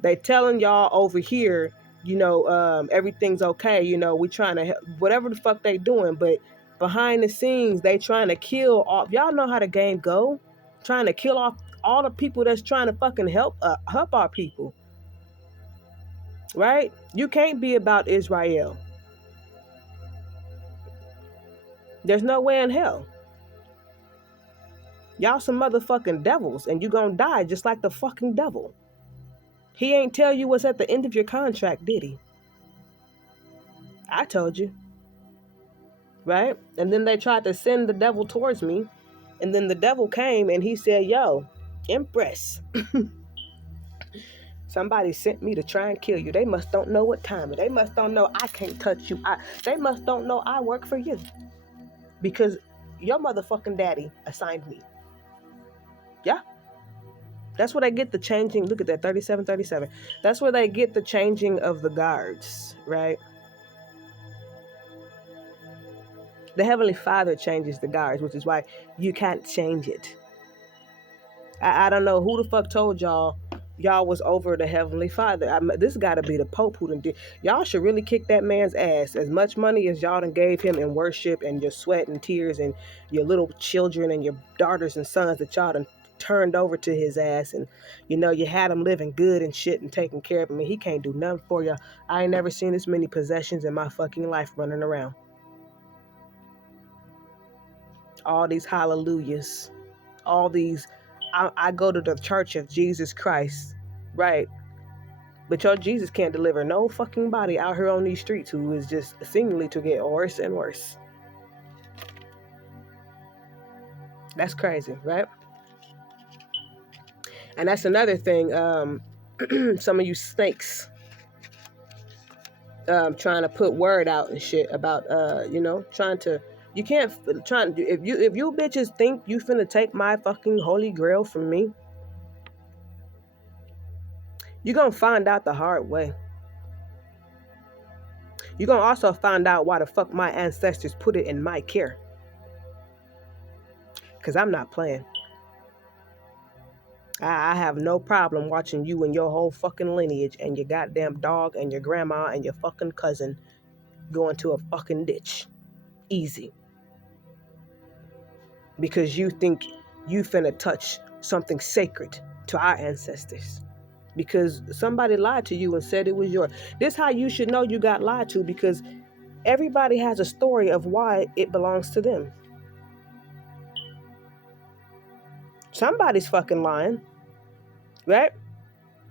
They telling y'all over here, everything's okay. We trying to help, whatever the fuck they doing, but behind the scenes, they trying to kill off. Y'all know how the game go. Trying to kill off all the people that's trying to fucking help our people. Right? You can't be about Israel. There's no way in hell. Y'all some motherfucking devils, and you gonna die just like the fucking devil. He ain't tell you what's at the end of your contract, did he? I told you. Right? And then they tried to send the devil towards me. And then the devil came and he said, yo, Empress, somebody sent me to try and kill you. They must don't know what time. They must don't know I can't touch you. They must don't know I work for you. Because your motherfucking daddy assigned me. Yeah. That's where they get the changing. Look at that, 37. That's where they get the changing of the guards, right? The Heavenly Father changes the guards, which is why you can't change it. I don't know who the fuck told y'all was over the Heavenly Father. This got to be the Pope who done did. Y'all should really kick that man's ass. As much money as y'all done gave him in worship and your sweat and tears and your little children and your daughters and sons that y'all done turned over to his ass, and you had him living good and shit and taking care of him, and he can't do nothing for you. I ain't never seen this many possessions in my fucking life running around. All these hallelujahs, all these I go to the Church of Jesus Christ, right? But your Jesus can't deliver no fucking body out here on these streets who is just seemingly to get worse and worse. That's crazy, right? And that's another thing, some of you snakes trying to put word out and shit about trying to, you can't trying to, if you bitches think you finna take my fucking holy grail from me, you're gonna find out the hard way. You're gonna also find out why the fuck my ancestors put it in my care. Because I'm not playing. I have no problem watching you and your whole fucking lineage and your goddamn dog and your grandma and your fucking cousin go into a fucking ditch. Easy. Because you think you finna touch something sacred to our ancestors. Because somebody lied to you and said it was yours. This is how you should know you got lied to, because everybody has a story of why it belongs to them. Somebody's fucking lying, right?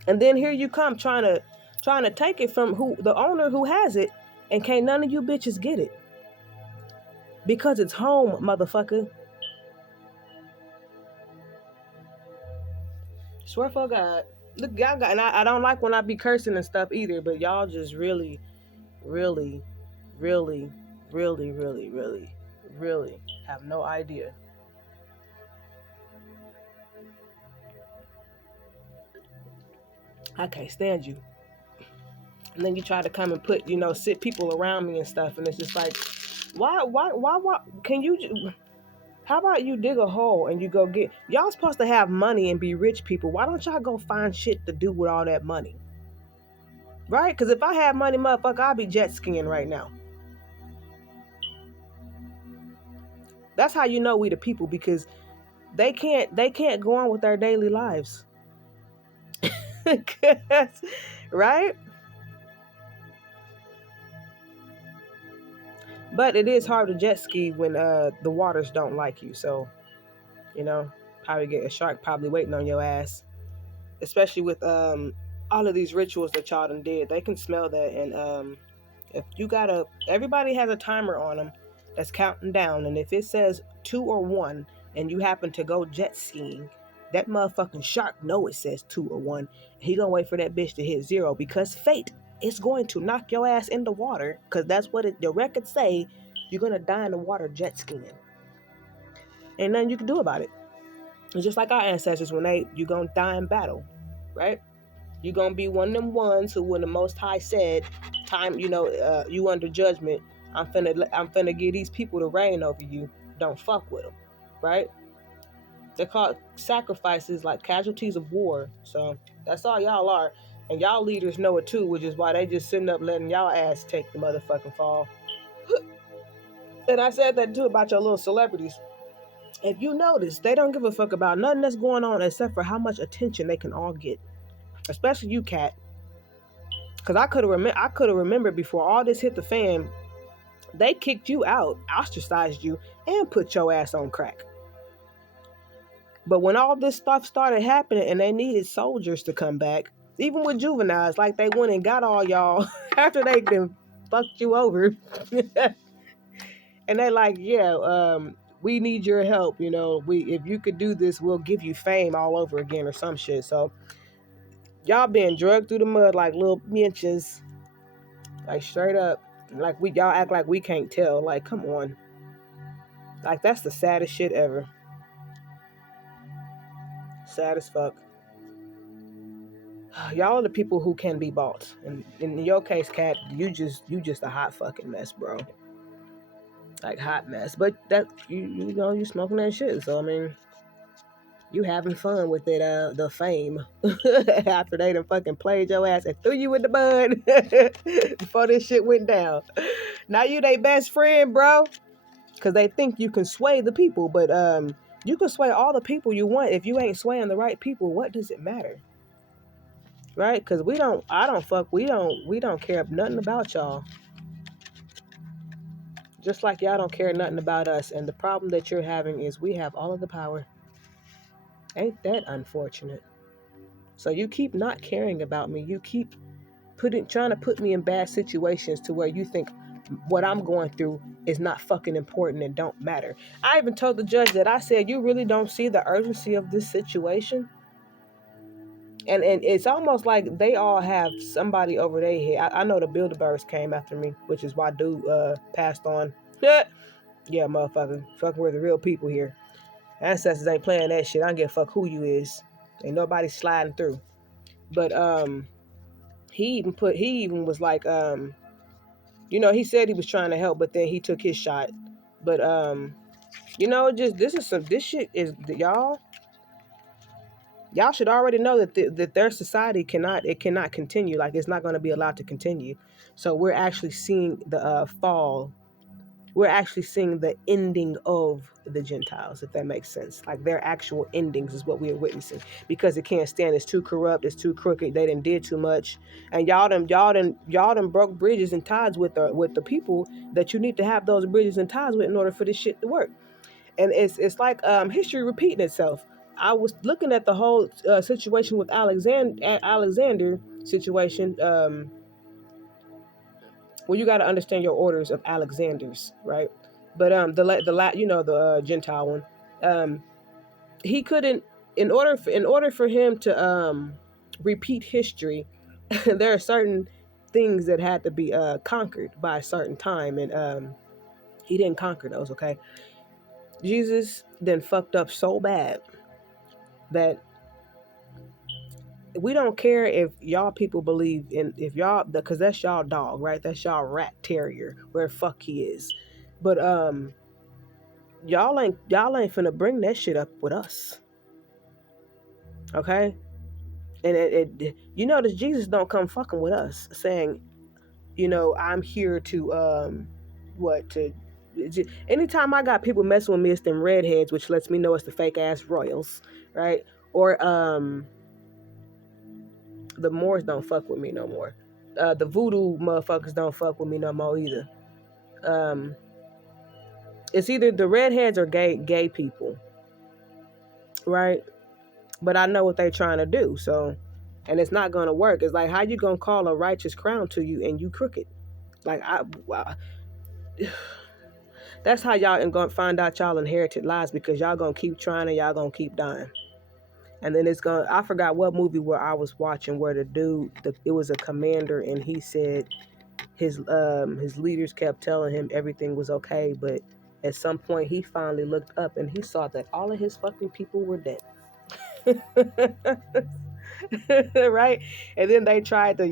And then here you come trying to take it from the owner who has it, and can't none of you bitches get it. Because it's home, motherfucker. Swear for God. Look, y'all got, and I don't like when I be cursing and stuff either, but y'all just really, really, really, really, really, really, really have no idea. I can't stand you. And then you try to come and put, sit people around me and stuff, and it's just like, why? Can you? How about you dig a hole and you go get? Y'all supposed to have money and be rich people. Why don't y'all go find shit to do with all that money? Right? Because if I had money, motherfucker, I'd be jet skiing right now. That's how you know we the people, because they can't go on with their daily lives. Right? But it is hard to jet ski when the waters don't like you. So, you know, probably get a shark probably waiting on your ass. Especially with all of these rituals that y'all done did. They can smell that, and if you gotta, everybody has a timer on them that's counting down, and if it says 2 or 1 and you happen to go jet skiing, that motherfucking shark know it says 2 or 1. He gonna wait for that bitch to hit 0, because fate is going to knock your ass in the water, because that's what the records say. You're gonna die in the water jet skiing. Ain't nothing you can do about it. It's just like our ancestors, when you gonna die in battle, right? You're gonna be one of them ones who, when the Most High said, "Time, you under judgment. I'm finna give these people to reign over you. Don't fuck with them," right? They're called sacrifices, like casualties of war. So that's all y'all are, and y'all leaders know it too, which is why they just sitting up letting y'all ass take the motherfucking fall. And I said that too about your little celebrities. If you notice, they don't give a fuck about nothing that's going on except for how much attention they can all get. Especially you, Cat. Because I could have remembered before all this hit the fan, they kicked you out, ostracized you, and put your ass on crack. But when all this stuff started happening and they needed soldiers to come back, even with juveniles, like they went and got all y'all after they been fucked you over, and they like, yeah, we need your help. If you could do this, we'll give you fame all over again or some shit. So y'all being drugged through the mud like little minches, like straight up. Like y'all act like we can't tell. Like, come on. Like, that's the saddest shit ever. Sad as fuck. Y'all are the people who can be bought. And in your case, Cat, you just a hot fucking mess, bro. Like, hot mess. But that you smoking that shit. So I mean, you having fun with it, the fame. After they done fucking played your ass and threw you in the bud before this shit went down. Now you they best friend, bro. Because they think you can sway the people, but you can sway all the people you want. If you ain't swaying the right people, what does it matter? Right? Because we don't care nothing about y'all. Just like y'all don't care nothing about us. And the problem that you're having is we have all of the power. Ain't that unfortunate? So you keep not caring about me. You keep trying to put me in bad situations to where you think what I'm going through is not fucking important and don't matter. I even told the judge that, I said, you really don't see the urgency of this situation? And it's almost like they all have somebody over their head. I know the Bilderbergs came after me, which is why dude passed on. Yeah, motherfucker. Fucking with the real people here. Ancestors ain't playing that shit. I don't give a fuck who you is. Ain't nobody sliding through. But he even was like, he said he was trying to help, but then he took his shot. But just this shit is, y'all should already know that their society cannot continue. Like, it's not going to be allowed to continue. So we're actually seeing the fall. We're actually seeing the ending of the Gentiles, if that makes sense. Like, their actual endings is what we are witnessing, because it can't stand. It's too corrupt. It's too crooked. They done did too much, and y'all done broke bridges and ties with the people that you need to have those bridges and ties with in order for this shit to work. And it's like history repeating itself. I was looking at the whole situation with Alexander situation. Well, you got to understand your orders of Alexanders, right? But the Gentile one, he couldn't. in order for him to repeat history, there are certain things that had to be conquered by a certain time, and he didn't conquer those. Okay, Jesus then fucked up so bad that we don't care if y'all people believe in, if y'all, because that's y'all dog, right? That's y'all rat terrier, where the fuck he is. But y'all ain't finna bring that shit up with us, okay? And you notice Jesus don't come fucking with us, saying, I'm here to what to. Anytime I got people messing with me, it's them redheads, which lets me know it's the fake ass royals, right? Or the Moors don't fuck with me no more. The voodoo motherfuckers don't fuck with me no more either. It's either the redheads or gay people, right? But I know what they trying to do, so, and it's not gonna work. It's like, how you gonna call a righteous crown to you and you crooked? Like, that's how y'all ain't gonna find out y'all inherited lies, because y'all gonna keep trying and y'all gonna keep dying. And then I forgot what movie where I was watching, where the dude, it was a commander, and he said his leaders kept telling him everything was okay, but at some point he finally looked up and he saw that all of his fucking people were dead. Right? And then they tried to,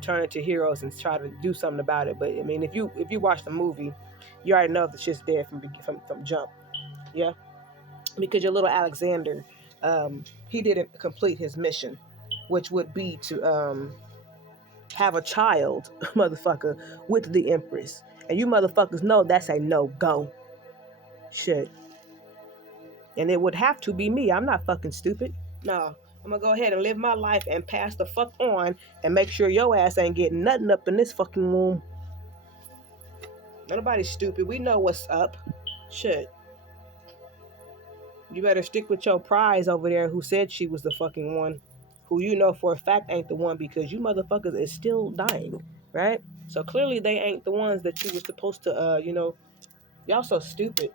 turn into heroes and try to do something about it. But I mean, if you watch the movie, you already know the shit's dead from jump. Yeah, because your little Alexander, he didn't complete his mission, which would be to have a child, motherfucker, with the Empress. And you motherfuckers know that's a no-go. Shit. And it would have to be me. I'm not fucking stupid. No. I'm gonna go ahead and live my life and pass the fuck on and make sure your ass ain't getting nothing up in this fucking womb. Nobody's stupid. We know what's up. Shit. You better stick with your prize over there who said she was the fucking one. Who you know for a fact ain't the one, because you motherfuckers is still dying, right? So clearly they ain't the ones that you were supposed to, y'all so stupid.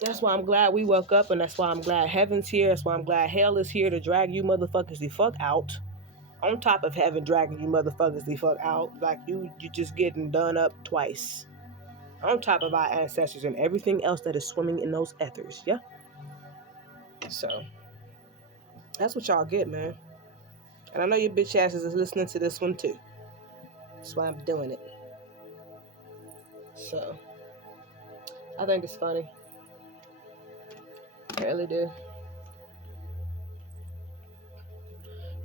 That's why I'm glad we woke up, and that's why I'm glad heaven's here. That's why I'm glad hell is here to drag you motherfuckers the fuck out. On top of heaven dragging you motherfuckers the fuck out, like you just getting done up twice. On top of our ancestors and everything else that is swimming in those ethers, yeah? So, that's what y'all get, man. And I know your bitch asses is listening to this one too. That's why I'm doing it. So, I think it's funny. I really do.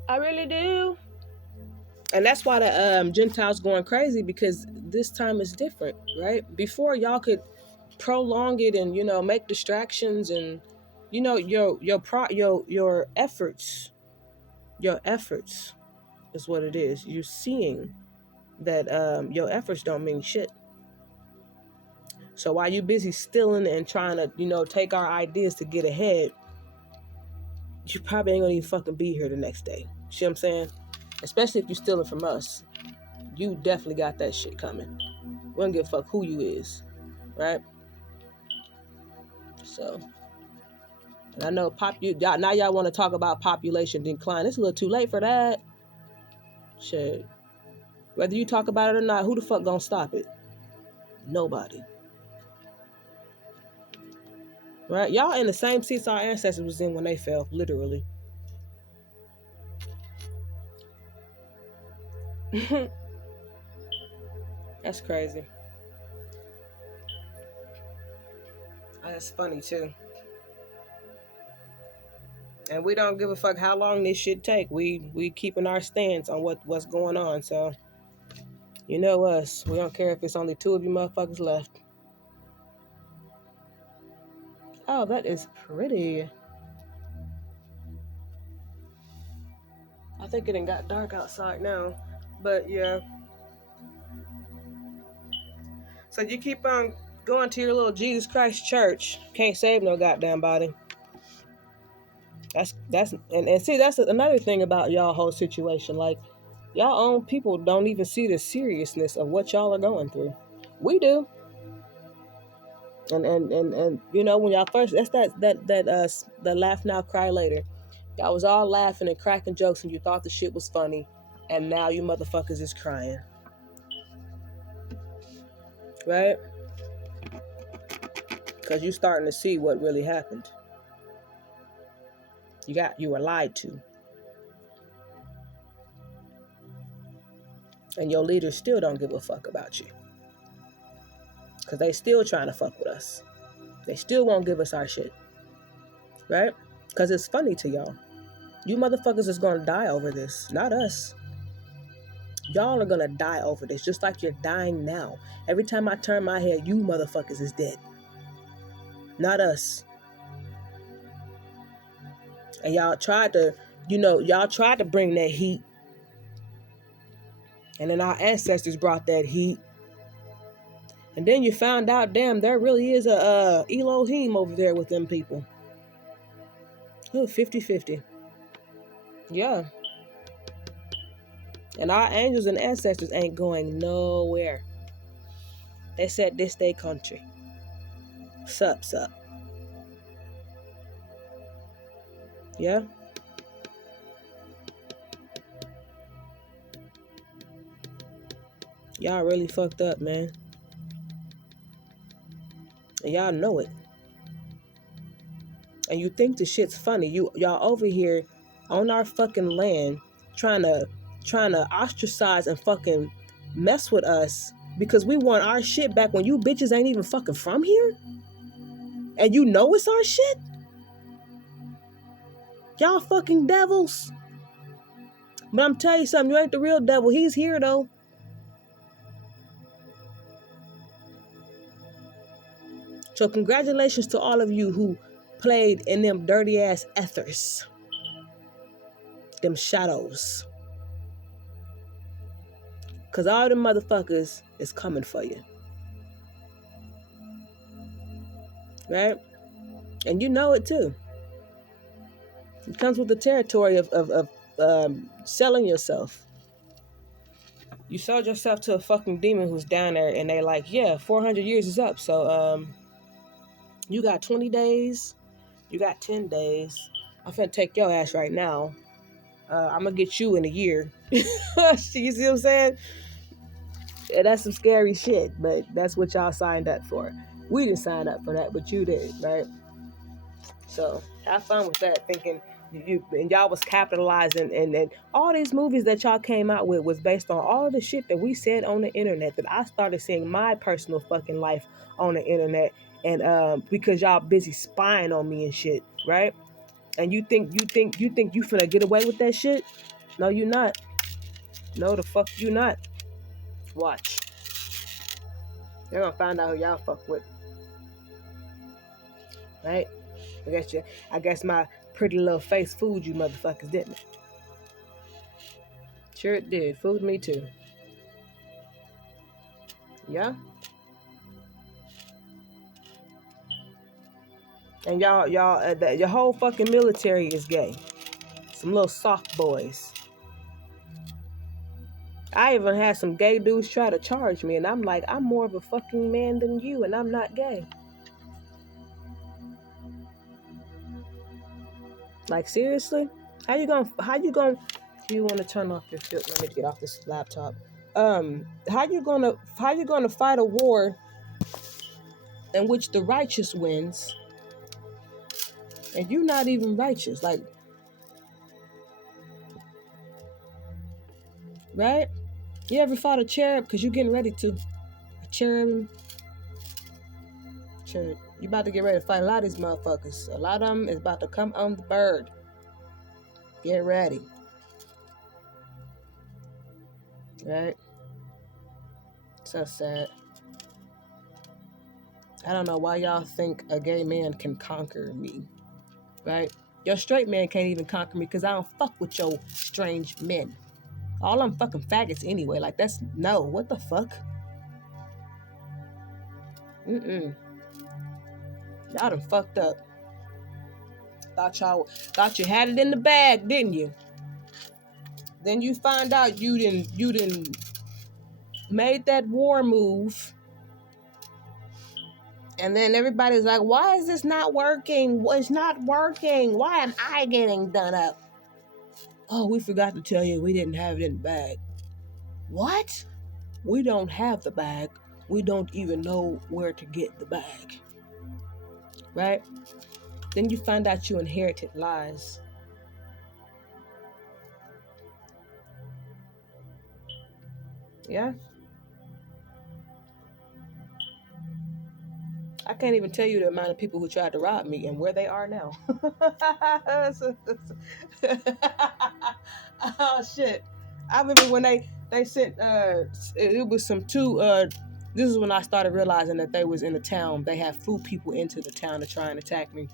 I really do. And that's why the Gentiles going crazy, because this time is different, right? Before, y'all could prolong it and make distractions, and your efforts is what it is. You're seeing that your efforts don't mean shit. So while you busy stealing and trying to take our ideas to get ahead, you probably ain't gonna even fucking be here the next day. See what I'm saying? Especially if you're stealing from us. You definitely got that shit coming. We don't give a fuck who you is, right? So, and I know now y'all want to talk about population decline. It's a little too late for that. Shit. Whether you talk about it or not, who the fuck gonna stop it? Nobody. Right? Y'all in the same seats our ancestors was in when they fell, literally. That's crazy. That's funny too. And we don't give a fuck how long this shit take. We keeping our stance on what's going on. So, you know us. We don't care if it's only 2 of you motherfuckers left. Oh, that is pretty. I think it done got dark outside now. But yeah. So you keep on going to your little Jesus Christ church. Can't save no goddamn body. That's and see, that's another thing about y'all whole situation. Like, y'all own people don't even see the seriousness of what y'all are going through. We do. And you know, when y'all first, that's the laugh now, cry later. Y'all was all laughing and cracking jokes and you thought the shit was funny, and now you motherfuckers is crying. Right? Because you starting to see what really happened. You were lied to. And your leaders still don't give a fuck about you. Because they still trying to fuck with us. They still won't give us our shit. Right? Because it's funny to y'all. You motherfuckers is going to die over this. Not us. Y'all are going to die over this. Just like you're dying now. Every time I turn my head, you motherfuckers is dead. Not us. And y'all tried to, y'all tried to bring that heat. And then our ancestors brought that heat. And then you found out, damn, there really is a Elohim over there with them people. 50-50. Yeah. And our angels and ancestors ain't going nowhere. They said this they country. Sup. Yeah? Y'all really fucked up, man. And y'all know it. And you think the shit's funny. Y'all over here on our fucking land trying to ostracize and fucking mess with us because we want our shit back when you bitches ain't even fucking from here? And you know it's our shit? Y'all fucking devils. But I'm telling you something, you ain't the real devil. He's here though. So congratulations to all of you who played in them dirty ass ethers. Them shadows. Cause all them motherfuckers is coming for you. Right? And you know it too. It comes with the territory of selling yourself. You sold yourself to a fucking demon who's down there and they like, yeah, 400 years is up. So you got 20 days. You got 10 days. I'm finna take your ass right now. I'm gonna get you in a year. You see what I'm saying? Yeah, that's some scary shit, but that's what y'all signed up for. We didn't sign up for that, but you did, right? So have fun with that, thinking you and y'all was capitalizing, and all these movies that y'all came out with was based on all the shit that we said on the internet, that I started seeing my personal fucking life on the internet, and because y'all busy spying on me and shit, right? And you think you finna get away with that shit? No, you not. No, the fuck you not. Watch. They're gonna find out who y'all fuck with. Right? I guess my pretty little face fooled you motherfuckers, didn't it? Sure it did. Fooled me too. Yeah? And your whole fucking military is gay. Some little soft boys. I even had some gay dudes try to charge me, and I'm like, I'm more of a fucking man than you, and I'm not gay. Like, seriously? How you gonna do you want to turn off your filter? Let me get off this laptop. How you gonna fight a war in which the righteous wins and you're not even righteous? Like, right? You ever fought a cherub? Because you're getting ready to. A cherub. You about to get ready to fight a lot of these motherfuckers. A lot of them is about to come on the bird. Get ready. Right? So sad. I don't know why y'all think a gay man can conquer me. Right? Your straight man can't even conquer me because I don't fuck with your strange men. All them fucking faggots anyway. Like, that's no. What the fuck? Y'all done fucked up. Thought you had it in the bag, didn't you? Then you find out you didn't made that war move, And then everybody's like, why is this not working? It's not working. Why am I getting done up? Oh, we forgot to tell you we didn't have it in the bag. What? We don't have the bag. We don't even know where to get the bag. Right? Then you find out you inherited lies. Yeah? I can't even tell you the amount of people who tried to rob me and where they are now. Oh shit! I remember when they sent it was some two this is when I started realizing that they was in the town. They had flew people into the town to try and attack me.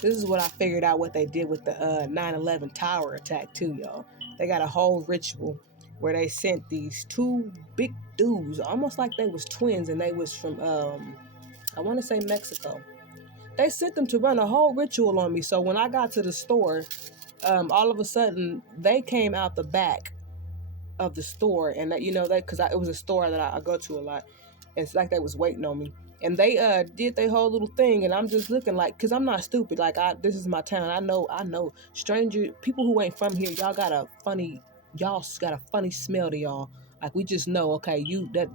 This is what I figured out what they did with the 9/11 tower attack too, y'all. They got a whole ritual where they sent these two big dudes, almost like they was twins, and they was from I want to say Mexico. They sent them to run a whole ritual on me. So when I got to the store, all of a sudden they came out the back of the store, and that because it was a store that I go to a lot. And it's like they was waiting on me, and they did their whole little thing, and I'm just looking like, because I'm not stupid. Like this is my town. I know stranger people who ain't from here. Y'all got a funny smell to y'all. Like we just know, okay,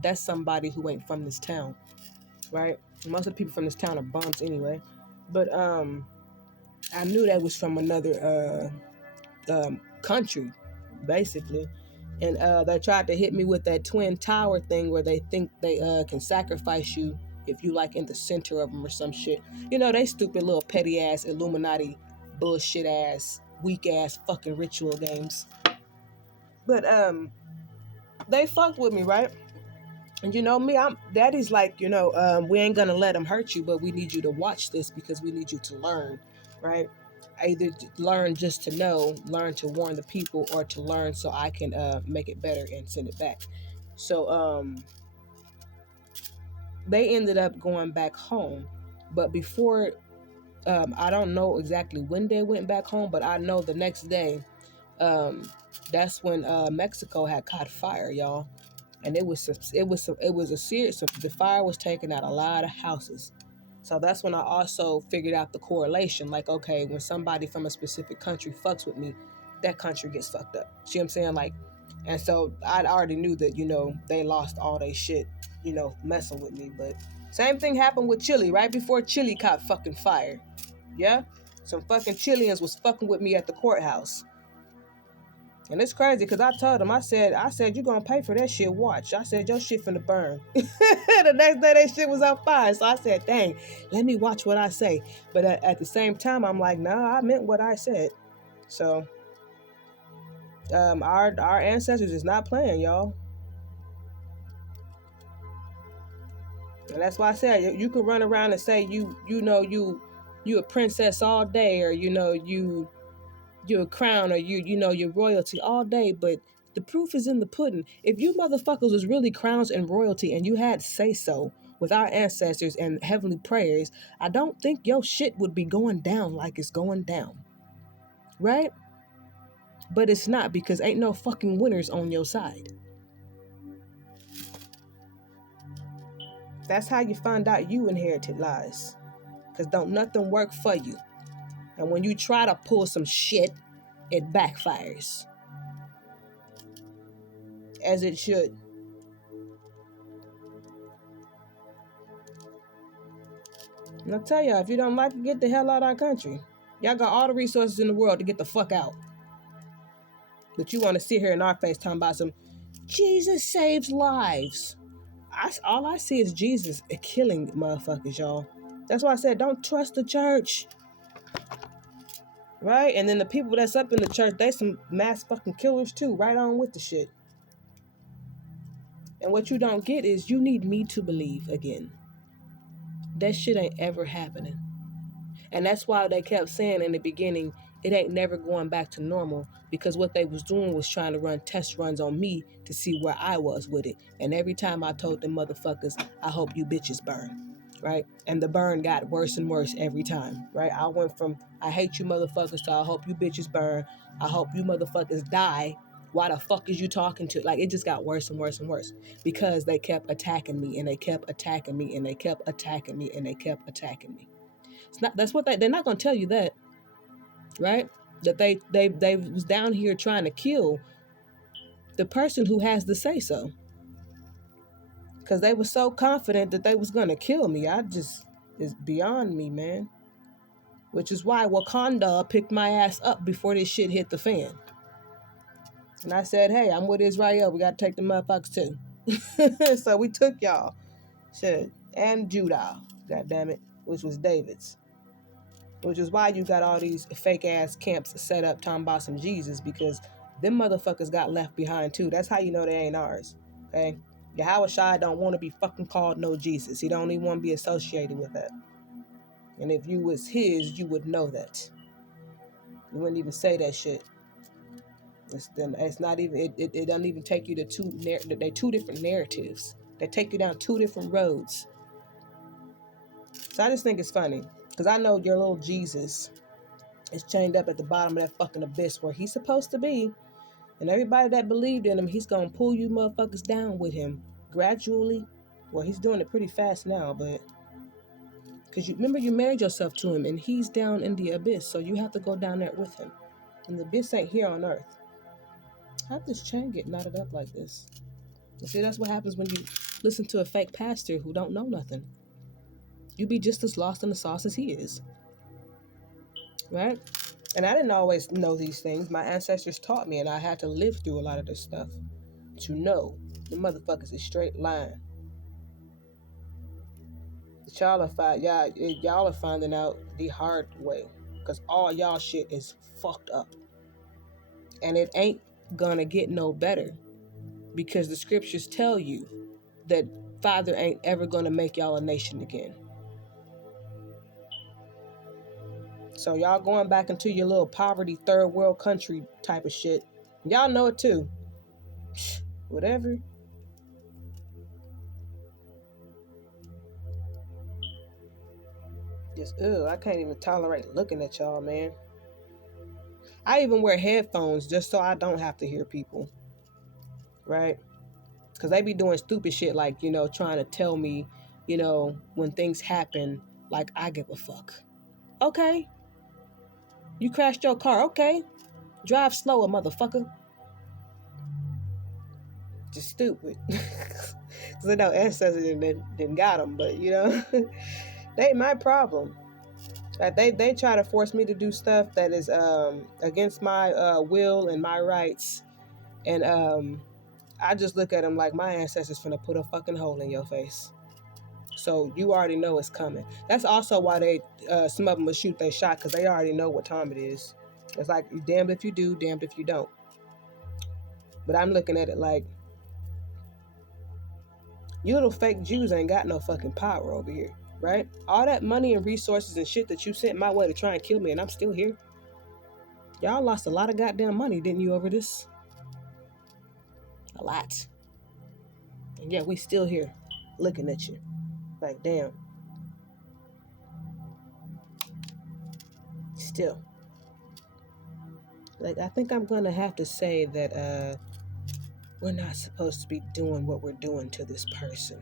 that's somebody who ain't from this town, right? Most of the people from this town are bums anyway. But I knew that was from another country, basically. And they tried to hit me with that twin tower thing where they think they can sacrifice you if you like in the center of them or some shit. They stupid little petty ass Illuminati bullshit ass weak ass fucking ritual games. But they fucked with me, right? And me, daddy's like, we ain't gonna let them hurt you, but we need you to watch this because we need you to learn, right? Either learn just to know, learn to warn the people, or to learn so I can make it better and send it back. So they ended up going back home, but before, I don't know exactly when they went back home, but I know the next day, that's when Mexico had caught fire, y'all. And it was a serious. The fire was taking out a lot of houses, so that's when I also figured out the correlation. Like, okay, when somebody from a specific country fucks with me, that country gets fucked up. See what I'm saying? Like, and so I already knew that they lost all their shit, messing with me. But same thing happened with Chile right before Chile caught fucking fire. Yeah, some fucking Chileans was fucking with me at the courthouse. And it's crazy because I told him, I said, you're going to pay for that shit. Watch. I said, your shit finna burn. The next day, that shit was on fire. So I said, dang, let me watch what I say. But at the same time, I'm like, nah, I meant what I said. So our ancestors is not playing, y'all. And that's why I said, you can run around and say you a princess all day, or you're a crown, or you're royalty all day, but the proof is in the pudding. If you motherfuckers was really crowns and royalty and you had say so with our ancestors and heavenly prayers, I don't think your shit would be going down like it's going down. Right? But it's not, because ain't no fucking winners on your side. That's how you find out you inherited lies. Because don't nothing work for you. And when you try to pull some shit, it backfires. As it should. And I tell y'all, if you don't like it, get the hell out of our country. Y'all got all the resources in the world to get the fuck out. But you want to sit here in our face talking about some Jesus saves lives. All I see is Jesus killing motherfuckers, y'all. That's why I said don't trust the church. Right? And then the people that's up in the church, they some mass fucking killers too, right on with the shit. And what you don't get is you need me to believe again. That shit ain't ever happening. And that's why they kept saying in the beginning, it ain't never going back to normal, because what they was doing was trying to run test runs on me to see where I was with it. And every time I told them motherfuckers, I hope you bitches burn, right? And the burn got worse and worse every time, right? I went from I hate you motherfuckers to I hope you bitches burn. I hope you motherfuckers die Why the fuck is you talking to? Like, it just got worse and worse and worse because they kept attacking me and they kept attacking me and they kept attacking me and they kept attacking me. It's not, that's what they're not going to tell you that, right? That they was down here trying to kill the person who has the say so. Because they were so confident that they was going to kill me. It's beyond me, man. Which is why Wakanda picked my ass up before this shit hit the fan. And I said, hey, I'm with Israel. We got to take the motherfuckers too. So we took y'all. Shit. And Judah, god damn it, which was David's. Which is why you got all these fake ass camps set up talking about some Jesus, because them motherfuckers got left behind too. That's how you know they ain't ours. Okay? Yahweh Shai don't want to be fucking called no Jesus. He don't even want to be associated with that. And if you was his, you would know that. You wouldn't even say that shit. It's not even, it doesn't even take you to two different narratives. They take you down two different roads. So I just think it's funny. Because I know your little Jesus is chained up at the bottom of that fucking abyss where he's supposed to be. And everybody that believed in him, he's going to pull you motherfuckers down with him gradually. Well, he's doing it pretty fast now, but... Because you remember you married yourself to him and he's down in the abyss. So you have to go down there with him. And the abyss ain't here on earth. How'd this chain get knotted up like this? You see, that's what happens when you listen to a fake pastor who don't know nothing. You be just as lost in the sauce as he is. Right? And I didn't always know these things. My ancestors taught me, and I had to live through a lot of this stuff to know the motherfuckers is straight line. Y'all are finding out the hard way, because all y'all shit is fucked up. And it ain't gonna get no better, because the scriptures tell you that Father ain't ever gonna make y'all a nation again. So y'all going back into your little poverty third world country type of shit. Y'all know it too. Whatever. Just, I can't even tolerate looking at y'all, man. I even wear headphones just so I don't have to hear people. Right? Because they be doing stupid shit like, trying to tell me, when things happen, like I give a fuck. Okay. You crashed your car. Okay. Drive slower, motherfucker. Just stupid. Because I know ancestors didn't got them, but, they ain't my problem. Like they try to force me to do stuff that is against my will and my rights. And I just look at them like my ancestors finna put a fucking hole in your face. So you already know it's coming. That's also why some of them will shoot their shot, because they already know what time it is. It's like, damned if you do, damned if you don't. But I'm looking at it like, you little fake Jews ain't got no fucking power over here, right? All that money and resources and shit that you sent my way to try and kill me, and I'm still here. Y'all lost a lot of goddamn money, didn't you, over this? A lot. And yet we still here looking at you. Like, damn. Still. Like, I think I'm gonna have to say that we're not supposed to be doing what we're doing to this person.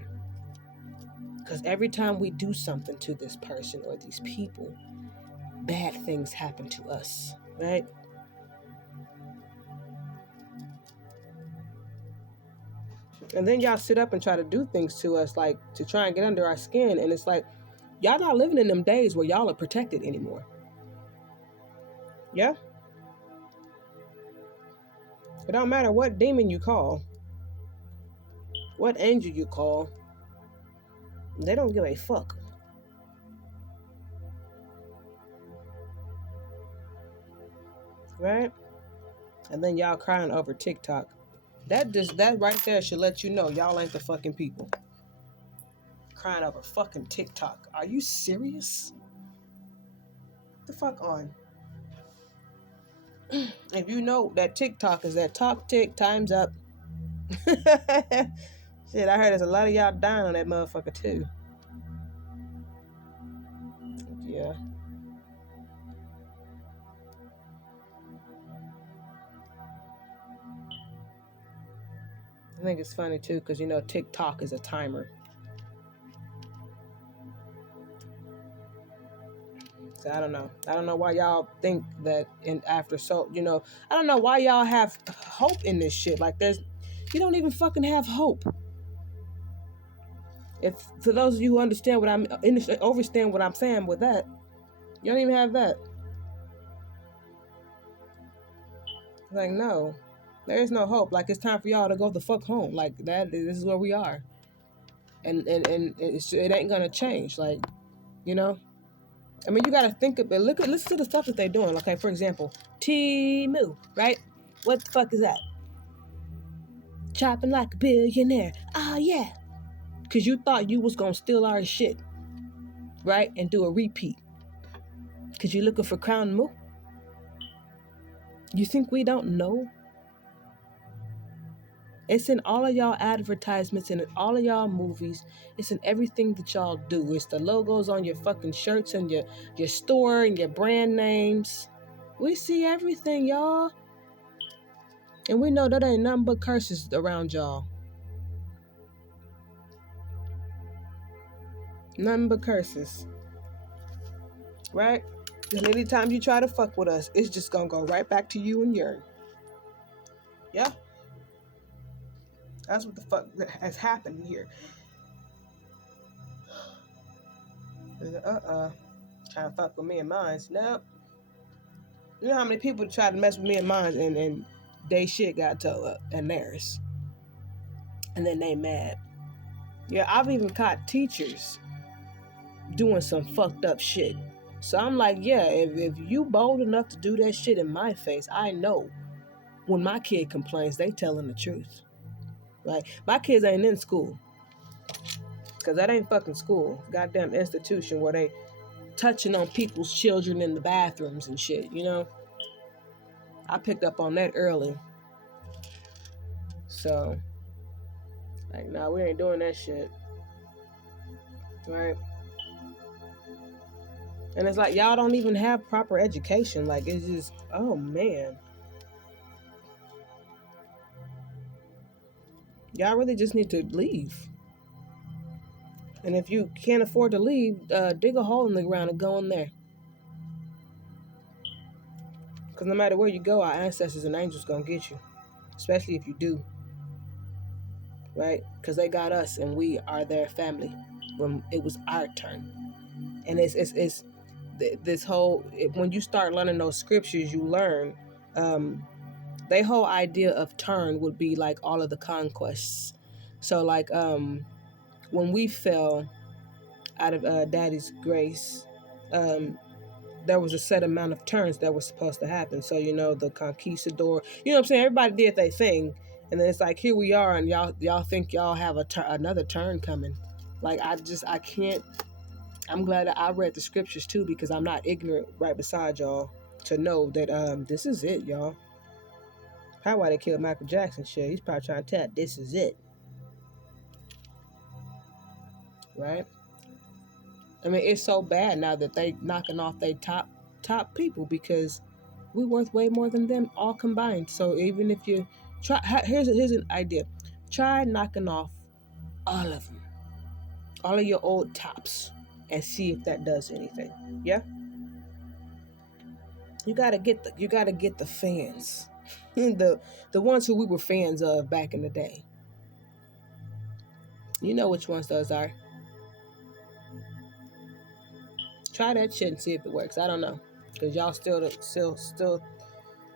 Because every time we do something to this person or these people, bad things happen to us, right? And then y'all sit up and try to do things to us, like to try and get under our skin. And it's like, y'all not living in them days where y'all are protected anymore. Yeah? It don't matter what demon you call, what angel you call, they don't give a fuck. Right? And then y'all crying over TikTok. That right there should let you know y'all ain't the fucking people. Crying over fucking TikTok. Are you serious? Get the fuck on. If you know that TikTok is that talk tick, time's up. Shit, I heard there's a lot of y'all dying on that motherfucker too. Yeah. I think it's funny too, because TikTok is a timer. So I don't know. I don't know why y'all think that after I don't know why y'all have hope in this shit. Like you don't even fucking have hope. If for those of you who understand what I'm saying with that, you don't even have that. Like, no, there is no hope. Like, it's time for y'all to go the fuck home. Like that. This is where we are, and it ain't gonna change. Like, I mean, you gotta think of it. Listen to the stuff that they're doing. Okay, for example, Temu, right? What the fuck is that? Chopping like a billionaire. Oh yeah, cause you thought you was gonna steal our shit, right? And do a repeat. Cause you looking for Crown Moo. You think we don't know? It's in all of y'all advertisements and in all of y'all movies. It's in everything that y'all do. It's the logos on your fucking shirts and your store and your brand names. We see everything, y'all. And we know that ain't nothing but curses around y'all. Nothing but curses. Right? And anytime you try to fuck with us, it's just gonna go right back to you and your. Yeah? That's what the fuck has happened here. Trying to fuck with me and mine. Nope. You know how many people tried to mess with me and mine and they shit got towed up and theirs. And then they mad. Yeah, I've even caught teachers doing some fucked up shit. So I'm like, yeah, if you bold enough to do that shit in my face, I know when my kid complains, they telling the truth. Right? My kids ain't in school. Because that ain't fucking school. Goddamn institution where they touching on people's children in the bathrooms and shit, I picked up on that early. So, like, nah, we ain't doing that shit. Right? And it's like, y'all don't even have proper education. Like, it's just, oh, man. Y'all really just need to leave. And if you can't afford to leave, dig a hole in the ground and go in there. Because no matter where you go, our ancestors and angels gonna get you. Especially if you do. Right? Because they got us and we are their family when it was our turn. And it's this whole, when you start learning those scriptures, you learn their whole idea of turn would be like all of the conquests. So like when we fell out of Daddy's grace, there was a set amount of turns that were supposed to happen. So the conquistador, what I'm saying, everybody did their thing, and then it's like, here we are, and y'all think y'all have another turn coming. Like, I can't. I'm glad that I read the scriptures too, because I'm not ignorant right beside y'all to know that this is it, y'all. Probably why they killed Michael Jackson. Shit, he's probably trying to tell this is it, right? I mean, it's so bad now that they knocking off their top people, because we worth way more than them all combined. So even if you try, here's an idea: try knocking off all of them, all of your old tops, and see if that does anything. Yeah. You gotta get the fans, the ones who we were fans of back in the day. You know which ones those are. Try that shit and see if it works. I don't know, because y'all still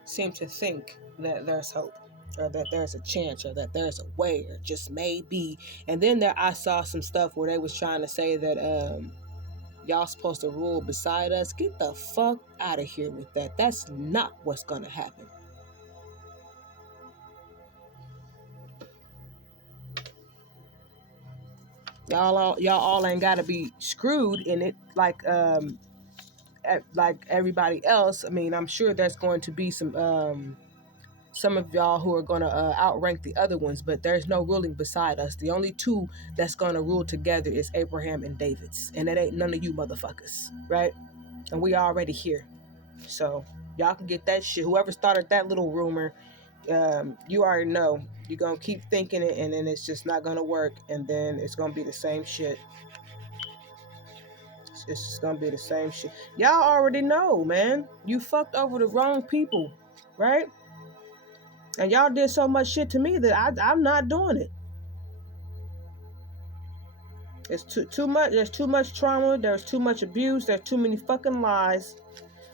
seem to think that there's hope, or that there's a chance, or that there's a way, or just maybe. And then I saw some stuff where they was trying to say that y'all supposed to rule beside us. Get the fuck out of here with that. That's not what's gonna happen. Y'all all ain't gotta be screwed in it like everybody else. I mean, I'm sure there's going to be some of y'all who are going to outrank the other ones, but there's no ruling beside us. The only two that's going to rule together is Abraham and David's, and it ain't none of you motherfuckers, right? And we already here, so y'all can get that shit. Whoever started that little rumor, you already know you're gonna keep thinking it, and then it's just not gonna work, and then it's gonna be the same shit. It's just gonna be the same shit. Y'all already know, man. You fucked over the wrong people, right? And y'all did so much shit to me that I'm not doing it. It's too much. There's too much trauma. There's too much abuse. There's too many fucking lies.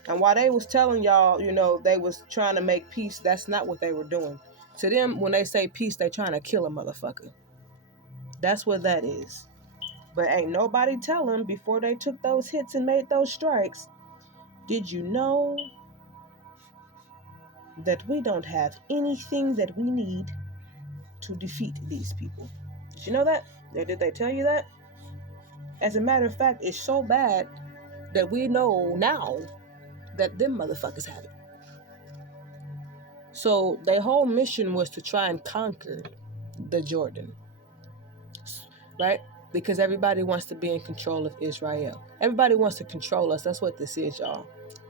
And while they was telling y'all, they was trying to make peace, that's not what they were doing. To them, when they say peace, they trying to kill a motherfucker. That's what that is. But ain't nobody tell them before they took those hits and made those strikes. Did you know that we don't have anything that we need to defeat these people? Did you know that? Did they tell you that? As a matter of fact, it's so bad that we know now that them motherfuckers have it. So their whole mission was to try and conquer the Jordan, right? Because everybody wants to be in control of Israel. Everybody wants to control us. That's what this is, y'all.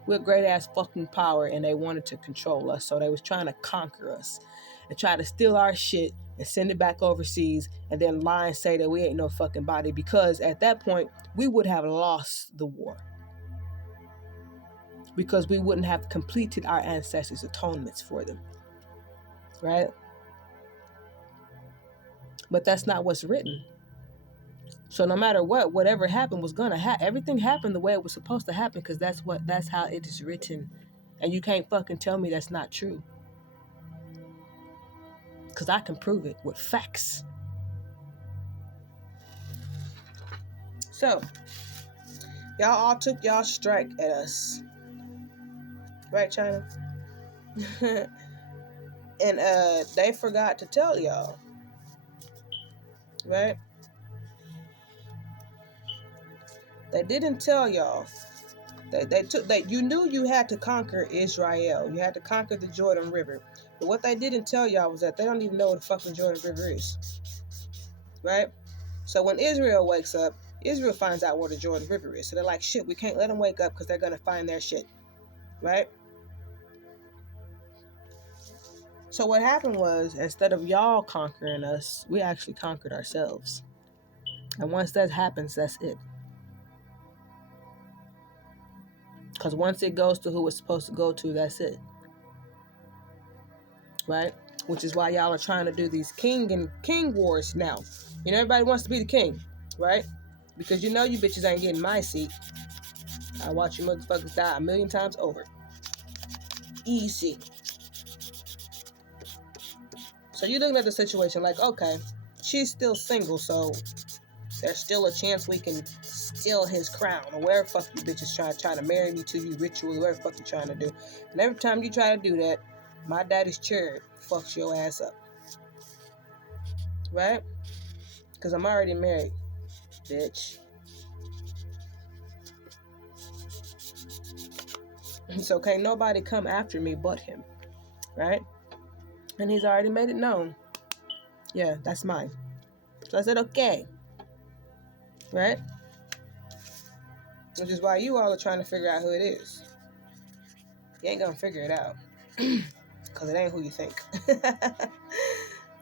We're great ass fucking power, and they wanted to control us. So they was trying to conquer us and try to steal our shit and send it back overseas, and then lie and say that we ain't no fucking body, because at that point we would have lost the war, because we wouldn't have completed our ancestors' atonements for them, right? But that's not what's written. So no matter whatever happened was gonna happen. Everything happened the way it was supposed to happen, because that's how it is written, and you can't fucking tell me that's not true, because I can prove it with facts. So y'all all took y'all strike at us, right, China? And they forgot to tell y'all, right? They didn't tell y'all. You knew you had to conquer Israel. You had to conquer the Jordan River. But what they didn't tell y'all was that they don't even know what the fucking Jordan River is, right? So when Israel wakes up, Israel finds out where the Jordan River is. So they're like, shit, we can't let them wake up because they're going to find their shit, right? So what happened was, instead of y'all conquering us, we actually conquered ourselves. And once that happens, that's it. Because once it goes to who it's supposed to go to, that's it. Right? Which is why y'all are trying to do these king wars now. Everybody wants to be the king, right? Because you bitches ain't getting my seat. I watch you motherfuckers die 1,000,000 times over. Easy. So you're looking at the situation like, okay, she's still single, so there's still a chance we can steal his crown, or whatever fuck you bitches trying to marry me to, you ritual, whatever fuck you trying to do. And every time you try to do that, my daddy's chariot fucks your ass up. Right? Because I'm already married, bitch. So can't nobody come after me but him. Right? And he's already made it known. Yeah, that's mine. So I said, okay. Right? Which is why you all are trying to figure out who it is. You ain't gonna figure it out. Because it ain't who you think.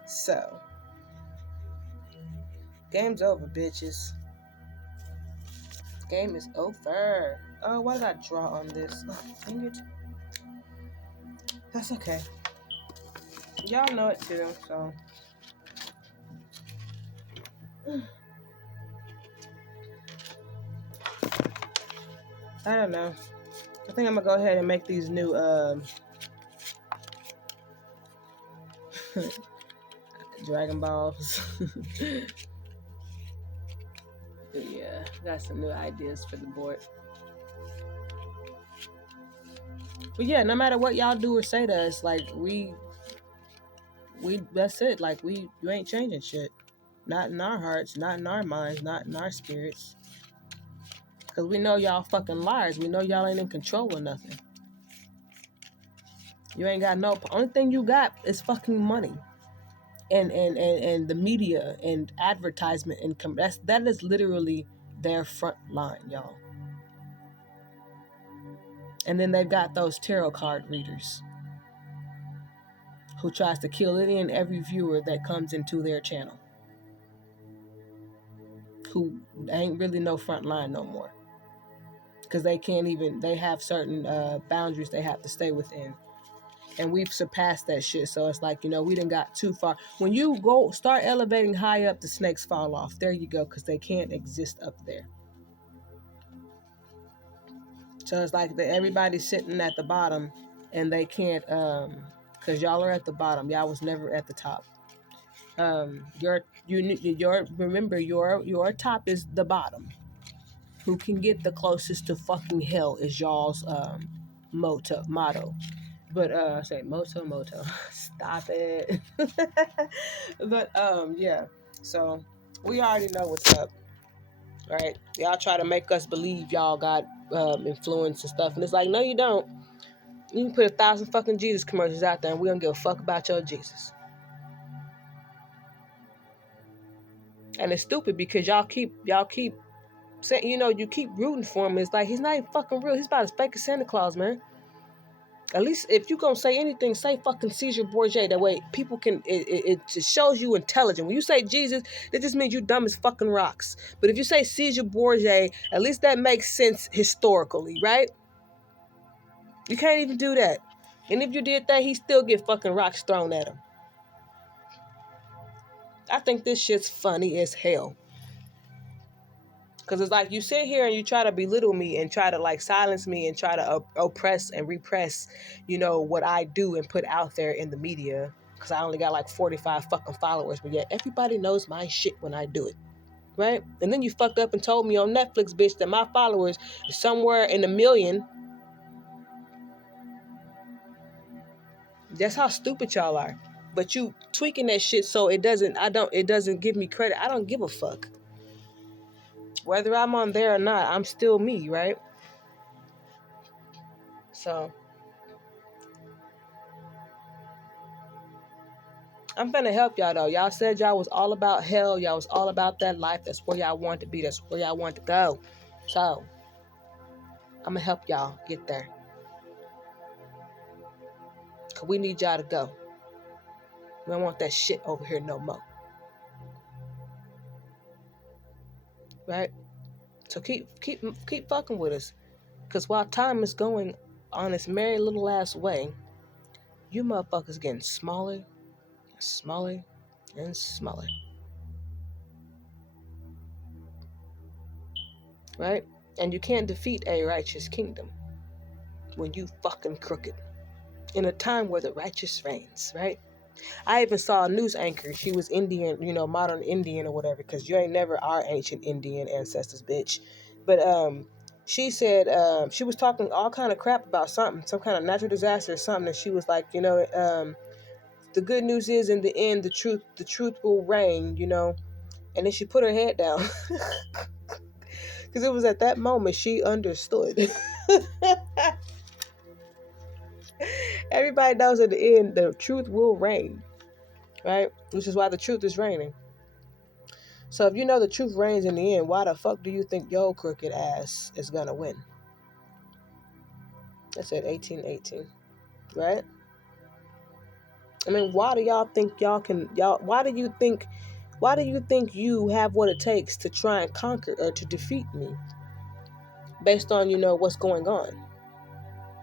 So, game's over, bitches. Game is over. Oh, why did I draw on this? Oh, dang it. That's okay. Y'all know it too, so. I don't know. I think I'm gonna go ahead and make these new Dragon Balls. Yeah, got some new ideas for the board. But yeah, no matter what y'all do or say to us, like we that's it. Like you ain't changing shit. Not in our hearts, not in our minds, not in our spirits. Because we know y'all fucking liars. We know y'all ain't in control of nothing. You ain't got only thing you got is fucking money. And the media and advertisement income. That is literally their front line, y'all. And then they've got those tarot card readers who tries to kill any and every viewer that comes into their channel, who ain't really no front line no more, because they have certain boundaries they have to stay within, and we've surpassed that shit. So it's like, we done got too far. When you go start elevating high up, the snakes fall off. There you go, because they can't exist up there. So it's like everybody's sitting at the bottom, and they can't, because y'all are at the bottom. Y'all was never at the top. Remember, your top is the bottom. Who can get the closest to fucking hell is y'all's motto. But I say motto. Stop it. But yeah. So we already know what's up. Right? Y'all try to make us believe y'all got influence and stuff, and it's like, no, you don't. You can put 1,000 fucking Jesus commercials out there, and we don't give a fuck about your Jesus. And it's stupid because y'all keep saying, you keep rooting for him. It's like, he's not even fucking real. He's about as fake as Santa Claus, man. At least if you gonna say anything, say fucking Caesar Borgia. That way people can, it shows you intelligent. When you say Jesus, that just means you dumb as fucking rocks. But if you say Caesar Borgia, at least that makes sense historically, right? You can't even do that. And if you did that, he still get fucking rocks thrown at him. I think this shit's funny as hell. Because it's like, you sit here and you try to belittle me and try to like silence me and try to oppress and repress, what I do and put out there in the media. Because I only got like 45 fucking followers, but yet everybody knows my shit when I do it. Right? And then you fucked up and told me on Netflix, bitch, that my followers is somewhere in 1 million. That's how stupid y'all are. But you tweaking that shit so it doesn't give me credit. I don't give a fuck. Whether I'm on there or not, I'm still me, right? So I'm finna help y'all though. Y'all said y'all was all about hell. Y'all was all about that life. That's where y'all want to be. That's where y'all want to go. So I'm gonna help y'all get there. Cause we need y'all to go. We don't want that shit over here no more. Right? So keep fucking with us. Cause while time is going on its merry little ass way, you motherfuckers getting smaller, smaller, and smaller. Right? And you can't defeat a righteous kingdom when you fucking crooked. In a time where the righteous reigns, right? I even saw a news anchor. She was Indian, modern Indian or whatever, because you ain't never our ancient Indian ancestors, bitch. But she said she was talking all kind of crap about something, some kind of natural disaster or something, and she was like, the good news is in the end, the truth will reign, And then she put her head down. Because it was at that moment she understood. Everybody knows at the end the truth will reign, right? Which is why the truth is reigning. So if you know the truth reigns in the end, why the fuck do you think your crooked ass is gonna win? I said 1818, right? I mean, why do y'all think why do you think you have what it takes to try and conquer or to defeat me? Based on, what's going on.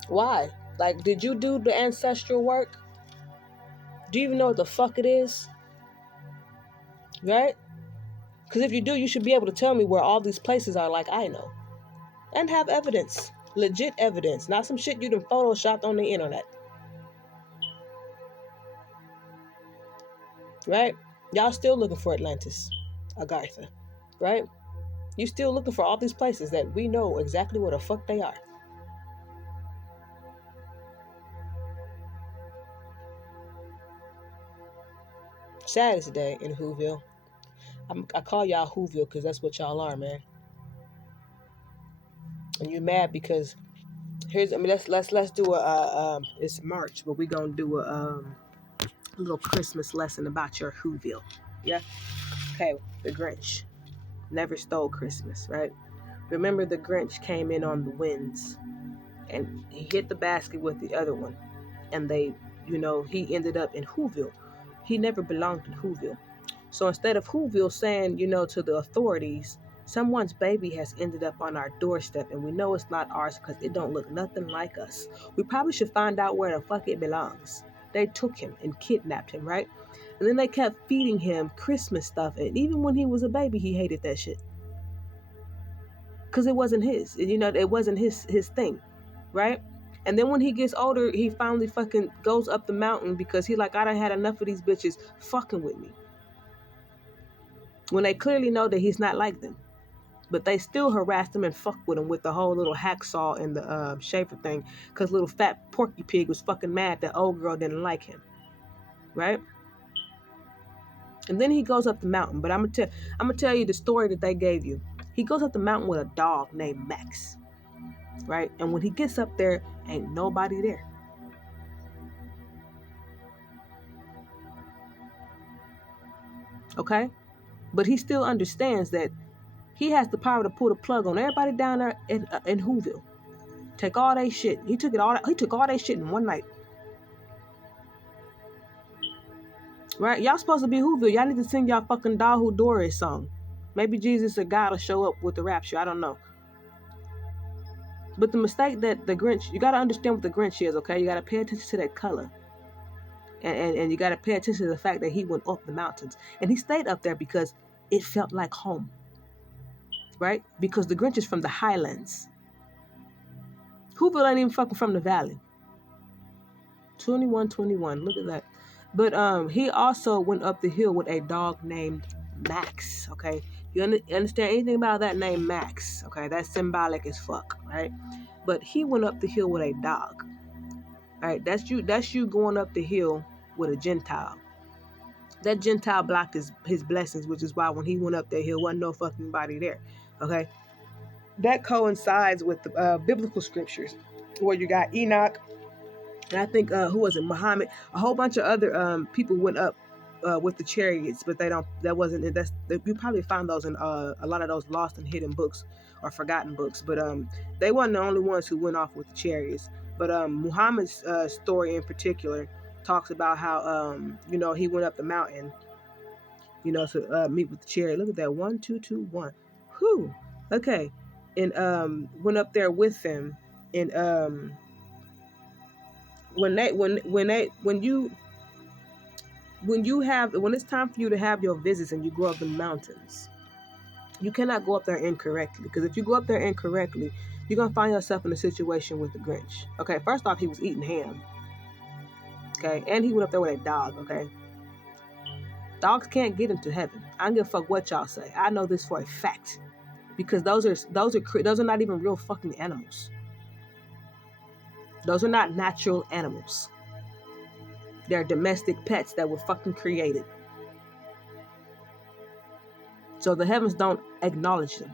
Why? Like, did you do the ancestral work? Do you even know what the fuck it is? Right? Because if you do, you should be able to tell me where all these places are like I know. And have evidence. Legit evidence. Not some shit you done photoshopped on the internet. Right? Y'all still looking for Atlantis. Agartha. Right? You still looking for all these places that we know exactly where the fuck they are. Saddest day in Whoville. I call y'all Whoville because that's what y'all are, man. And you're mad because let's do it's March, but we gonna do a little Christmas lesson about your Whoville. Yeah. Okay. The Grinch never stole Christmas, right? Remember, the Grinch came in on the winds, and he hit the basket with the other one, and they he ended up in Whoville. He never belonged in Whoville. So instead of Whoville saying, to the authorities, someone's baby has ended up on our doorstep and we know it's not ours because it don't look nothing like us. We probably should find out where the fuck it belongs. They took him and kidnapped him, right? And then they kept feeding him Christmas stuff. And even when he was a baby, he hated that shit. Because it wasn't his. It wasn't his thing, right? And then when he gets older, he finally fucking goes up the mountain because he like, I done had enough of these bitches fucking with me. When they clearly know that he's not like them. But they still harassed him and fucked with him with the whole little hacksaw and the shaver thing. Because little fat Porky Pig was fucking mad that old girl didn't like him. Right? And then he goes up the mountain. But I'm gonna tell you the story that they gave you. He goes up the mountain with a dog named Max. Right? And when he gets up there, ain't nobody there. Okay? But he still understands that he has the power to pull the plug on everybody down there in Whoville. Take all that shit. He took all that shit in one night. Right? Y'all supposed to be Whoville. Y'all need to sing y'all fucking Doll Who Doris song. Maybe Jesus or God will show up with the rapture. I don't know. But the mistake that the Grinch, you got to understand what the Grinch is, okay? You got to pay attention to that color. And you got to pay attention to the fact that he went up the mountains. And he stayed up there because it felt like home. Right? Because the Grinch is from the highlands. Whoville ain't even fucking from the valley. 2121. Look at that. But he also went up the hill with a dog named Max. Okay, you understand anything about that name Max? Okay, that's symbolic as fuck, right? But he went up the hill with a dog. All right, that's you going up the hill with a Gentile. That Gentile blocked his blessings, which is why when he went up that hill, wasn't no fucking body there. Okay, that coincides with the biblical scriptures, where you got Enoch. And I think, who was it? Muhammad. A whole bunch of other people went up with the chariots, but you probably found those in a lot of those lost and hidden books or forgotten books. But they weren't the only ones who went off with the chariots. But Muhammad's story in particular talks about how, he went up the mountain, to meet with the chariot. Look at that. 1, 2, 2, 1. Whew. Okay. And went up there with them. And when it's time for you to have your visits and you go up the mountains, you cannot go up there incorrectly, because if you go up there incorrectly, you're gonna find yourself in a situation with the Grinch. Okay, first off, he was eating ham. Okay, and he went up there with a dog. Okay, dogs can't get into heaven. I don't give a fuck what y'all say. I know this for a fact, because those are not even real fucking animals. Those are not natural animals. They're domestic pets that were fucking created. So the heavens don't acknowledge them.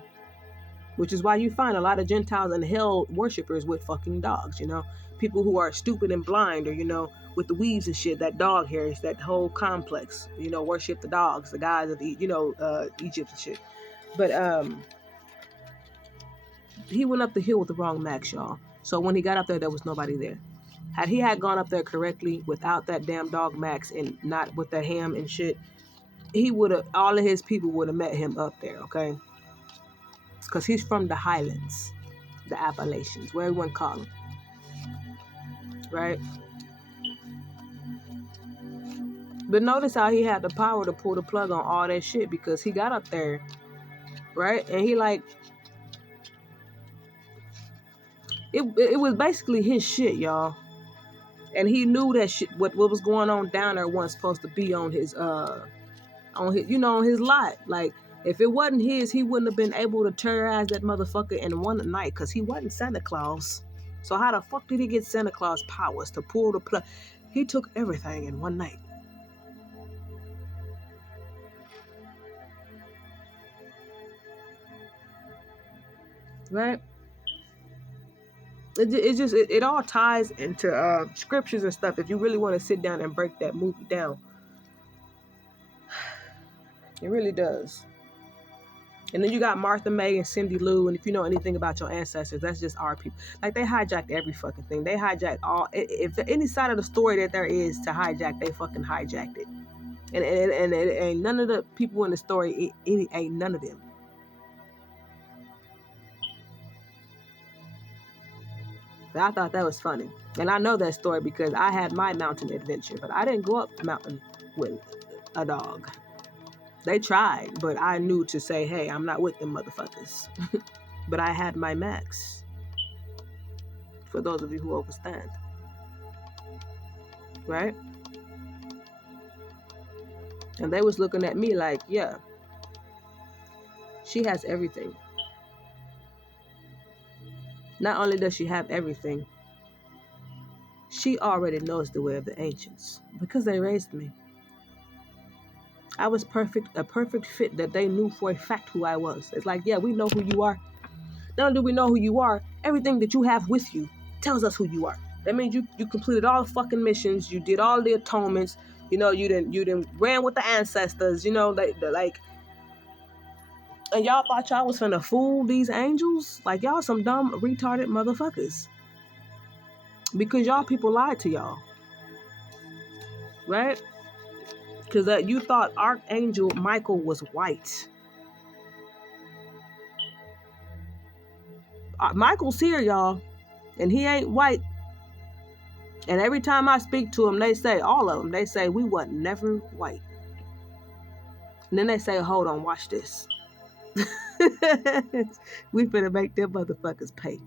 Which is why you find a lot of Gentiles and hell worshippers with fucking dogs, People who are stupid and blind, or, with the weaves and shit, that dog hair is that whole complex, worship the dogs, the guys of Egypt and shit. But he went up the hill with the wrong Max, y'all. So when he got up there was nobody there. Had he gone up there correctly without that damn dog Max and not with the ham and shit, all of his people would have met him up there, okay? Because he's from the highlands, the Appalachians, where everyone call him. Right? But notice how he had the power to pull the plug on all that shit, because he got up there, right? And he it was basically his shit, y'all. And he knew that shit, what was going on down there wasn't supposed to be on his on his lot. Like, if it wasn't his, he wouldn't have been able to terrorize that motherfucker in one night, because he wasn't Santa Claus. So how the fuck did he get Santa Claus powers to pull the plug? He took everything in one night. Right? It all ties into scriptures and stuff if you really want to sit down and break that movie down. It really does. And then you got Martha May and Cindy Lou, and if you know anything about your ancestors, that's just our people. Like, they hijacked every fucking thing. They hijacked all. If any side of the story that there is to hijack, they fucking hijacked it. And none of the people in the story ain't none of them. But I thought that was funny. And I know that story because I had my mountain adventure, but I didn't go up the mountain with a dog. They tried, but I knew to say, hey, I'm not with them motherfuckers. But I had my max. For those of you who understand. Right? And they was looking at me like, yeah, she has everything. Not only does she have everything, she already knows the way of the ancients because they raised me. I was a perfect fit that they knew for a fact who I was. It's like, yeah, we know who you are. Not only do we know who you are, everything that you have with you tells us who you are. That means you completed all the fucking missions, you did all the atonements, you didn't ran with the ancestors, like, and y'all thought y'all was finna fool these angels? Like, y'all some dumb, retarded motherfuckers. Because y'all people lied to y'all. Right? Because you thought Archangel Michael was white. Michael's here, y'all. And he ain't white. And every time I speak to them, they say, all of them, they say, we wasn't never white. And then they say, hold on, watch this. We finna make them motherfuckers pay.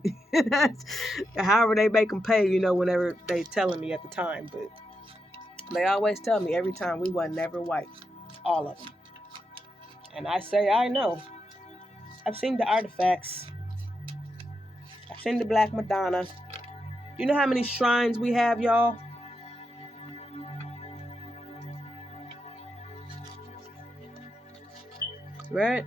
However they make them pay, whenever they telling me at the time. But they always tell me every time we wasn't never white. All of them. And I say, I know. I've seen the artifacts. I've seen the Black Madonna. You know how many shrines we have, y'all? Right?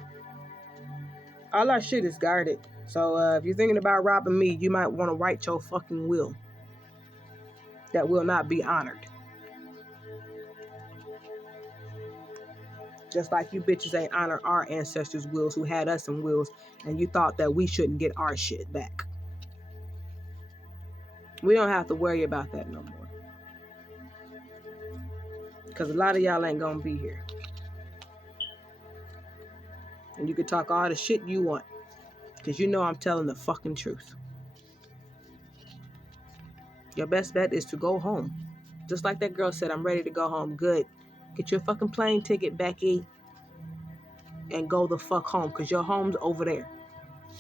All our shit is guarded. So if you're thinking about robbing me, you might want to write your fucking will. That will not be honored. Just like you bitches ain't honor our ancestors' wills who had us in wills, and you thought that we shouldn't get our shit back. We don't have to worry about that no more. Because a lot of y'all ain't gonna be here. And you can talk all the shit you want. Because you know I'm telling the fucking truth. Your best bet is to go home. Just like that girl said, I'm ready to go home. Good. Get your fucking plane ticket, Becky. And go the fuck home. Because your home's over there.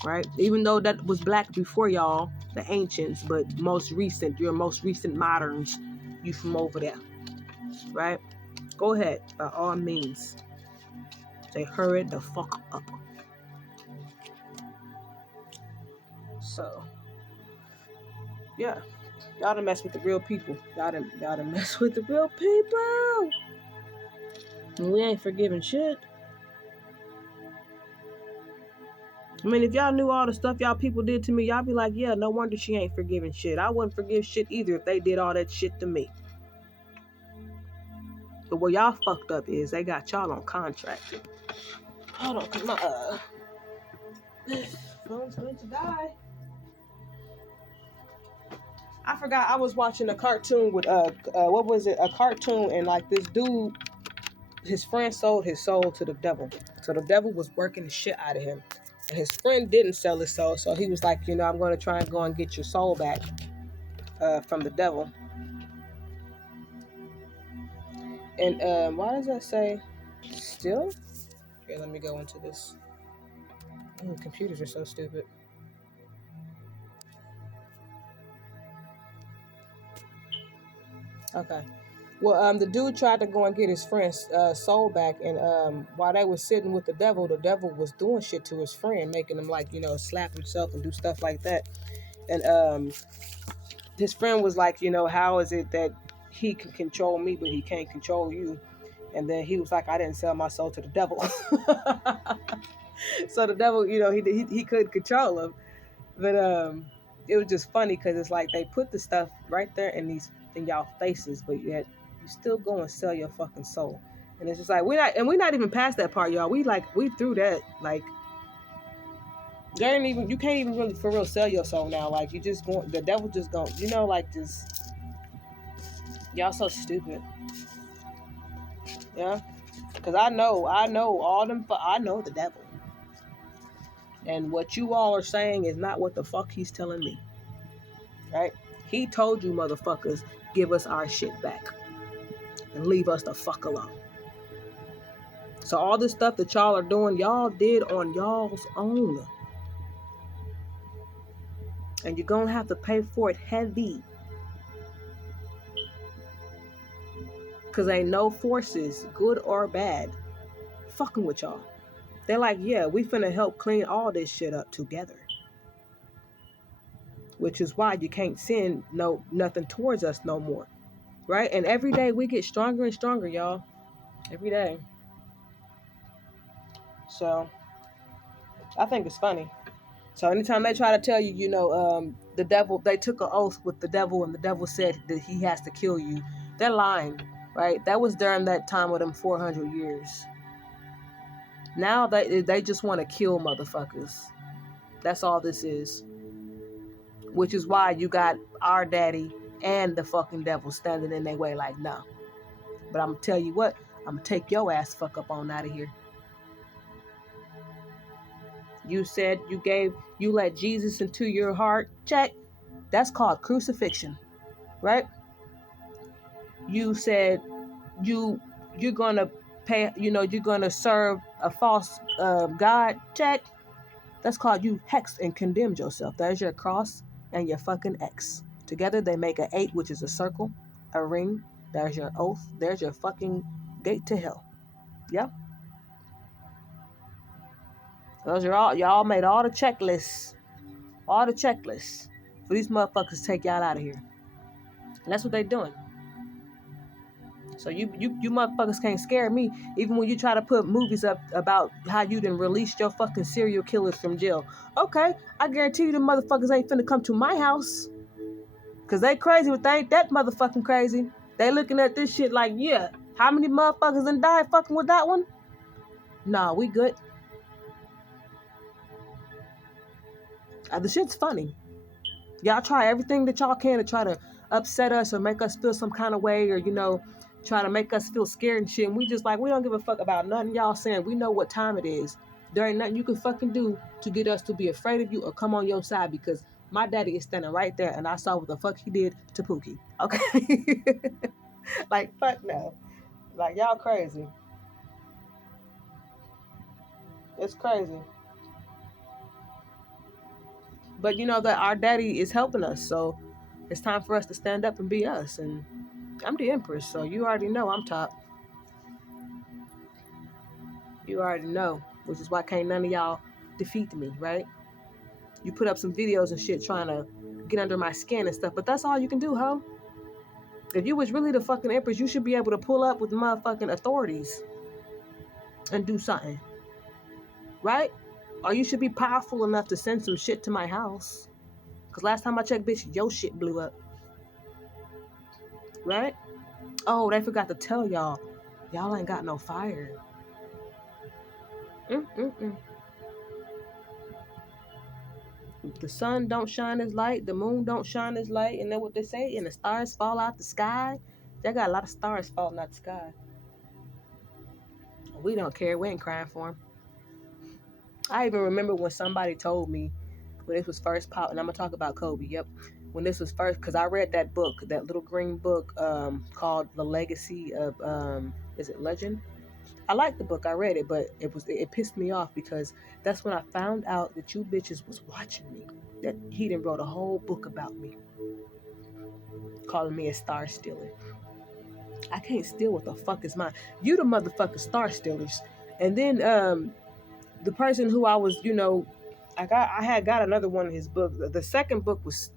Right? Even though that was black before y'all, the ancients, but your most recent moderns, you from over there. Right? Go ahead, by all means. Say, hurry the fuck up. So, yeah. Y'all done mess with the real people. Y'all done mess with the real people. And we ain't forgiving shit. I mean, if y'all knew all the stuff y'all people did to me, y'all be like, yeah, no wonder she ain't forgiving shit. I wouldn't forgive shit either if they did all that shit to me. But where y'all fucked up is they got y'all on contract. Hold on, cause my phone's going to die. I forgot I was watching a cartoon with what was it? A cartoon, and like this dude, his friend sold his soul to the devil. So the devil was working the shit out of him. And his friend didn't sell his soul, so he was like, I'm going to try and go and get your soul back from the devil. And why does that say still? Here, let me go into this. Ooh, computers are so stupid. Okay. Well, the dude tried to go and get his friend's soul back, and while they were sitting with the devil was doing shit to his friend, making him slap himself and do stuff like that. And his friend was like, how is it that he can control me, but he can't control you? And then he was like, I didn't sell my soul to the devil. So the devil, he couldn't control him. But it was just funny because it's like they put the stuff right there in y'all faces, but yet you still go and sell your fucking soul. And it's just like we're not even past that part, y'all. We through that. Like, There ain't even, you can't even really for real sell your soul now. Like you just going, the devil just going, like this. Y'all so stupid. Yeah, because I know all them. I know the devil, and what you all are saying is not what the fuck he's telling me. Right? He told you motherfuckers, give us our shit back and leave us the fuck alone. So all this stuff that y'all are doing, y'all did on y'all's own. And you're going to have to pay for it heavy. Because ain't no forces, good or bad, fucking with y'all. They're like, yeah, we finna help clean all this shit up together. Which is why you can't send nothing towards us no more. Right? And every day we get stronger and stronger, y'all. Every day. So, I think it's funny. So anytime they try to tell you, the devil, they took an oath with the devil and the devil said that he has to kill you. They're lying, right? That was during that time of them 400 years. Now they just want to kill motherfuckers. That's all this is. Which is why you got our daddy and the fucking devil standing in their way like, no. But I'm going to tell you what, I'm going to take your ass fuck up on out of here. You said you let Jesus into your heart. Check. That's called crucifixion, right? You said you're gonna pay, you're gonna serve a false God. Check. That's called you hexed and condemned yourself. There's your cross and your fucking X. Together they make an 8, which is a circle, a ring. There's your oath. There's your fucking gate to hell. Yeah. Those are all, y'all made all the checklists. All the checklists for these motherfuckers to take y'all out of here. And that's what they doing. So you motherfuckers can't scare me. Even when you try to put movies up about how you done released your fucking serial killers from jail. Okay, I guarantee you the motherfuckers ain't finna come to my house. Cause they crazy, but they ain't that motherfucking crazy. They looking at this shit like, yeah, how many motherfuckers done died fucking with that one? Nah, we good. The shit's funny. Y'all try everything that y'all can to try to upset us or make us feel some kind of way, or try to make us feel scared and shit. And we just like, we don't give a fuck about nothing y'all saying. We know what time it is. There ain't nothing you can fucking do to get us to be afraid of you or come on your side, because my daddy is standing right there and I saw what the fuck he did to Pookie. Okay? Like, fuck no. Like, y'all crazy. It's crazy. But you know that our daddy is helping us, so it's time for us to stand up and be us. And I'm the Empress, so you already know I'm top. You already know, which is why can't none of y'all defeat me, right? You put up some videos and shit trying to get under my skin and stuff, but that's all you can do, ho. If you was really the fucking Empress, you should be able to pull up with the motherfucking authorities and do something, right? Or you should be powerful enough to send some shit to my house. Because last time I checked, bitch, your shit blew up. Right? Oh, they forgot to tell y'all. Y'all ain't got no fire. The sun don't shine as light, the moon don't shine as light, and then what they say, and the stars fall out the sky. They got a lot of stars falling out the sky. We don't care. We ain't crying for them. I even remember when somebody told me when this was first pop, and I'm gonna talk about Kobe. Yep, when this was first, because I read that book, that little green book, called The Legacy of is it Legend? I liked the book. I read it, but it pissed me off because that's when I found out that you bitches was watching me. That he done wrote a whole book about me, calling me a star stealer. I can't steal what the fuck is mine. You the motherfucking star stealers. And then the person who I was, I had got another one in his book. The second book was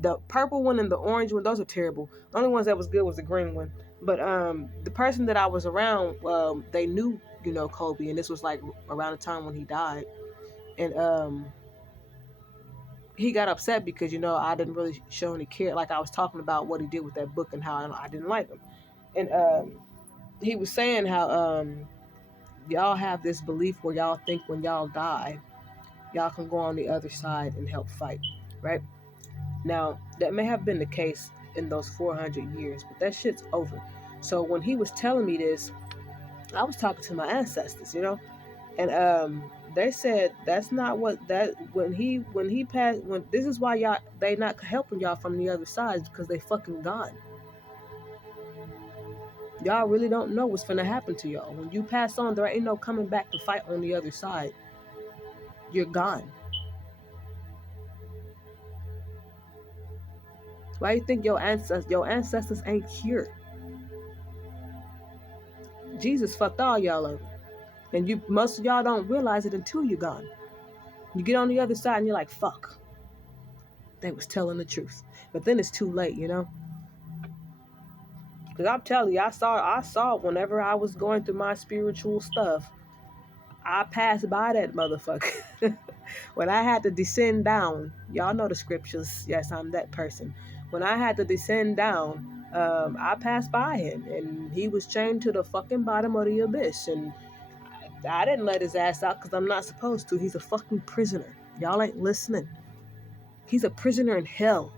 the purple one and the orange one. Those are terrible. The only ones that was good was the green one. But the person that I was around, they knew, Kobe, and this was like around the time when he died. And he got upset because, I didn't really show any care. Like, I was talking about what he did with that book and how I didn't like him. And he was saying how y'all have this belief where y'all think when y'all die y'all can go on the other side and help fight, right? Now, that may have been the case in those 400 years, but that shit's over. So when he was telling me this, I was talking to my ancestors, and they said that's not what that when he passed when this is why y'all they not helping y'all from the other side because they fucking gone. Y'all really don't know what's gonna happen to y'all. When you pass on, there ain't no coming back to fight on the other side. You're gone. Why you think your ancestors ain't here? Jesus fucked all y'all over. And most of y'all don't realize it until you're gone. You get on the other side and you're like, fuck. They was telling the truth. But then it's too late, Because I'm telling you, I saw whenever I was going through my spiritual stuff, I passed by that motherfucker. When I had to descend down, y'all know the scriptures. Yes, I'm that person. When I had to descend down, I passed by him, and he was chained to the fucking bottom of the abyss. And I didn't let his ass out because I'm not supposed to. He's a fucking prisoner. Y'all ain't listening. He's a prisoner in hell.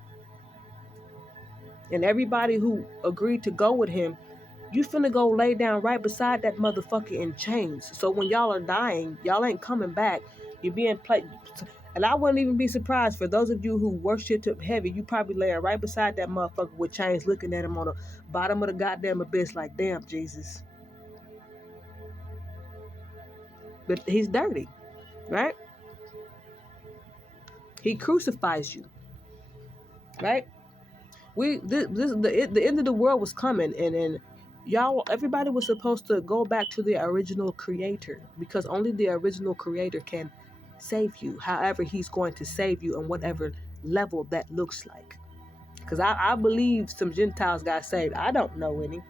And everybody who agreed to go with him, you finna go lay down right beside that motherfucker in chains. So when y'all are dying, y'all ain't coming back. You're being played. And I wouldn't even be surprised for those of you who worship heavy, you probably laying right beside that motherfucker with chains looking at him on the bottom of the goddamn abyss like, damn, Jesus. But he's dirty, right? He crucifies you, right? The end of the world was coming, and y'all, everybody was supposed to go back to the original creator because only the original creator can save you. However, he's going to save you on whatever level that looks like. Because I believe some Gentiles got saved. I don't know any.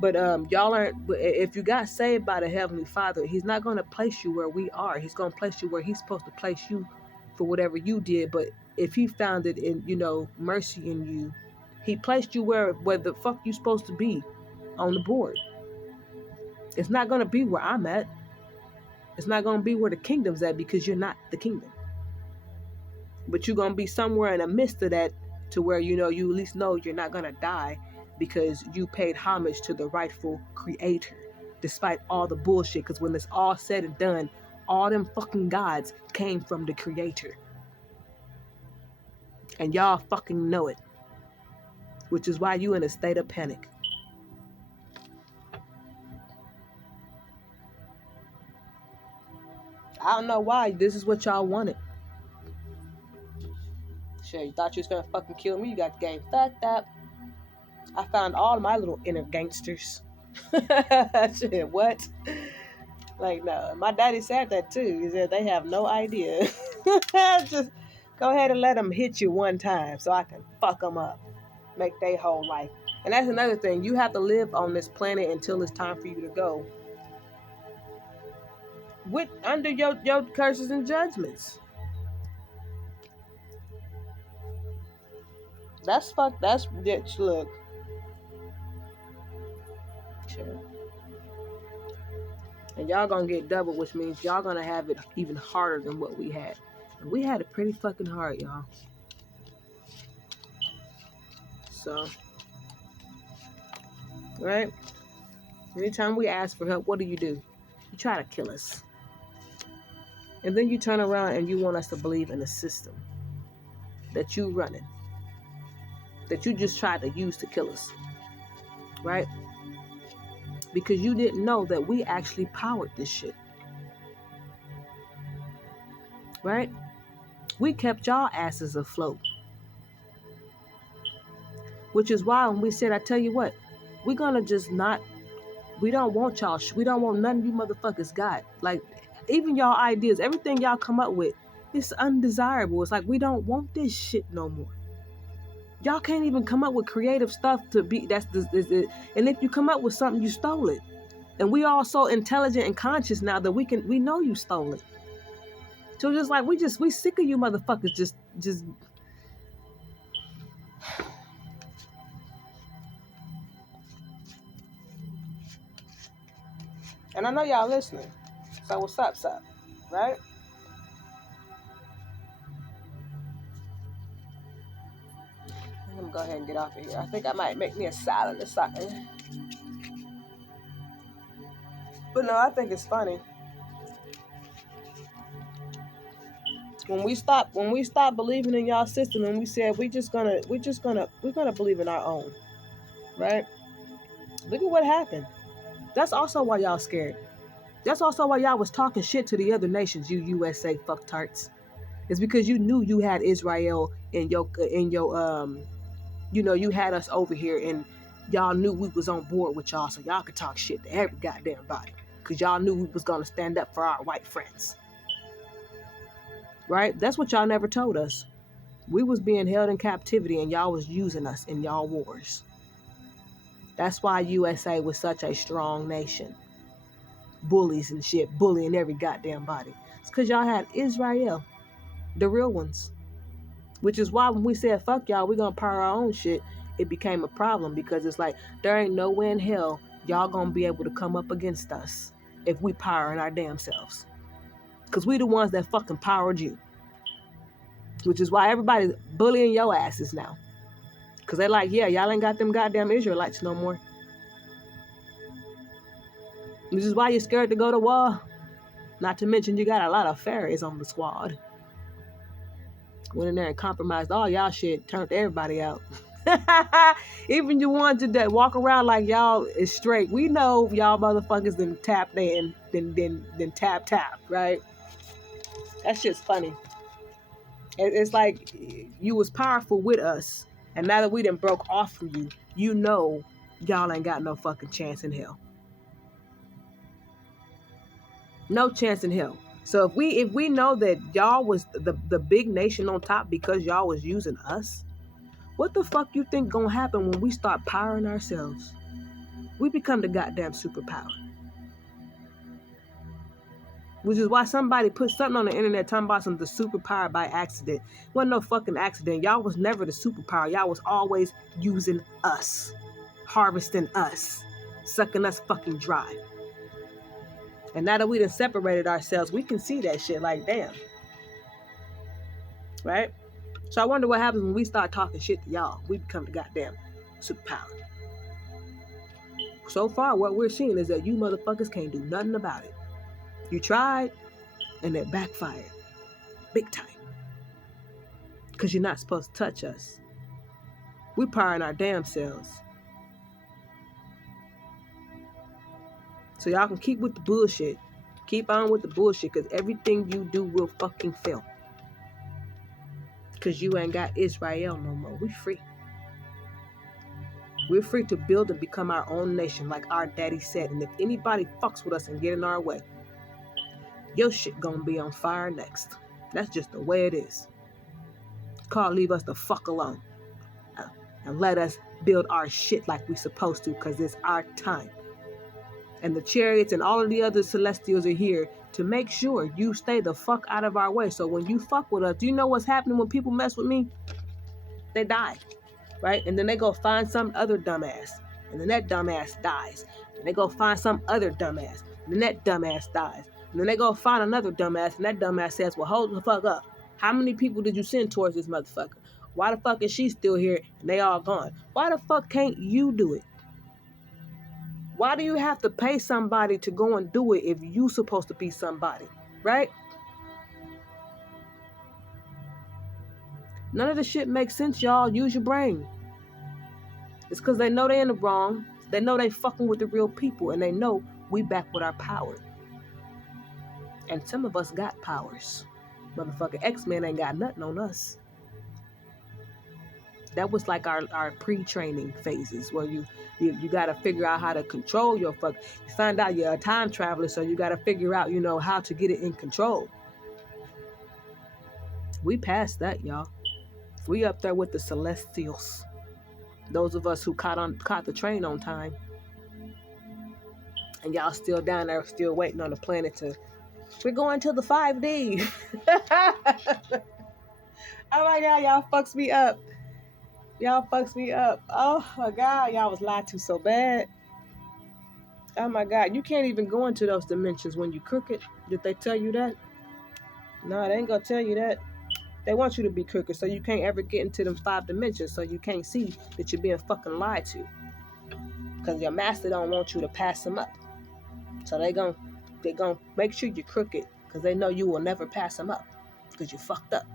But y'all aren't. If you got saved by the Heavenly Father, He's not going to place you where we are. He's going to place you where He's supposed to place you for whatever you did. But if He found it in mercy in you, He placed you where the fuck you supposed to be on the board. It's not going to be where I'm at. It's not going to be where the kingdom's at because you're not the kingdom. But you're going to be somewhere in the midst of that to where you at least know you're not going to die because you paid homage to the rightful creator despite all the bullshit. Because when it's all said and done, all them fucking gods came from the creator. And y'all fucking know it. Which is why you in a state of panic. I don't know why. This is what y'all wanted. Shit, you thought you was gonna fucking kill me? You got the game fucked up. I found all my little inner gangsters. Shit, what? Like, no. My daddy said that too. He said they have no idea. Just go ahead and let them hit you one time so I can fuck them up. Make their whole life. And that's another thing. You have to live on this planet until it's time for you to go. Under your curses and judgments. That's fuck. That's bitch. Look. Sure. And y'all gonna get double, which means y'all gonna have it even harder than what we had. And we had it pretty fucking hard, y'all. So, right? Anytime we ask for help, what do? You try to kill us. And then you turn around and you want us to believe in a system that you running, that you just tried to use to kill us, right? Because you didn't know that we actually powered this shit, right? We kept y'all asses afloat. Which is why when we said, I tell you what, we're gonna just not, we don't want y'all, we don't want none of you motherfuckers got. Like, even y'all ideas, everything y'all come up with, it's undesirable. It's like, we don't want this shit no more. Y'all can't even come up with creative stuff to be, and if you come up with something, you stole it. And we all so intelligent and conscious now that we know you stole it. So just like, we sick of you motherfuckers just. And I know y'all listening. So what's up, right? go ahead and get off of here. I think I might make me a salad or something. But no, I think it's funny. When we stopped believing in y'all system and we said we're gonna believe in our own, right? Look at what happened. That's also why y'all scared. That's also why y'all was talking shit to the other nations, you USA fucktarts. It's because you knew you had Israel in your you had us over here and y'all knew we was on board with y'all, so y'all could talk shit to every goddamn body. Cause y'all knew we was gonna stand up for our white friends. Right? That's what y'all never told us. We was being held in captivity and y'all was using us in y'all wars. That's why USA was such a strong nation. Bullies and shit, bullying every goddamn body. It's because y'all had Israel, the real ones. Which is why when we said, fuck y'all, we gonna power our own shit, it became a problem because it's like, there ain't no way in hell y'all gonna be able to come up against us if we powering our damn selves. Because we the ones that fucking powered you. Which is why everybody's bullying your asses now. Because they're like, yeah, y'all ain't got them goddamn Israelites no more. Which is why you're scared to go to war. Not to mention you got a lot of fairies on the squad. Went in there and compromised all y'all shit, turned everybody out. Even you ones that walk around like y'all is straight. We know y'all motherfuckers then tap in, then tap, right? That shit's funny. It's like you was powerful with us, and now that we done broke off from you, you know y'all ain't got no fucking chance in hell. No chance in hell. So if we know that y'all was the big nation on top because y'all was using us, what the fuck you think gonna happen when we start powering ourselves? We become the goddamn superpower. Which is why somebody put something on the internet talking about the superpower by accident. Wasn't no fucking accident. Y'all was never the superpower. Y'all was always using us. Harvesting us. Sucking us fucking dry. And now that we done separated ourselves, we can see that shit like, damn. Right? So I wonder what happens when we start talking shit to y'all. We become the goddamn superpower. So far, what we're seeing is that you motherfuckers can't do nothing about it. You tried, and it backfired. Big time. Because you're not supposed to touch us. We're powering our damn selves. So y'all can keep with the bullshit. Keep on with the bullshit, because everything you do will fucking fail. Because you ain't got Israel no more. We free. We're free to build and become our own nation, like our daddy said. And if anybody fucks with us and get in our way, your shit gonna be on fire next. That's just the way it is. Leave us the fuck alone. And let us build our shit like we supposed to, because it's our time. And the chariots and all of the other celestials are here to make sure you stay the fuck out of our way. So when you fuck with us, do you know what's happening when people mess with me? They die, right? And then they go find some other dumbass. And then that dumbass dies. And they go find some other dumbass. And then that dumbass dies. And then they go find another dumbass. And that dumbass says, well, hold the fuck up. How many people did you send towards this motherfucker? Why the fuck is she still here and they all gone? Why the fuck can't you do it? Why do you have to pay somebody to go and do it if you supposed to be somebody, right? None of the shit makes sense, y'all. Use your brain. It's because they know they in the wrong. They know they fucking with the real people, and they know we back with our power. And some of us got powers. Motherfucker X-Men ain't got nothing on us. That was like our pre-training phases where you got to figure out how to control your fuck. You find out you're a time traveler, so you got to figure out, how to get it in control. We passed that, y'all. We up there with the Celestials. Those of us who caught the train on time. And y'all still down there, still waiting on the planet to... We're going to the 5D. Oh my God, y'all fucks me up. Y'all fucks me up. Oh my God, y'all was lied to so bad. Oh my God, you can't even go into those dimensions when you crooked. Did they tell you that? No, they ain't gonna tell you that. They want you to be crooked so you can't ever get into them 5 dimensions, so you can't see that you're being fucking lied to. Because your master don't want you to pass them up. So they gonna make sure you're crooked because they know you will never pass them up because you fucked up.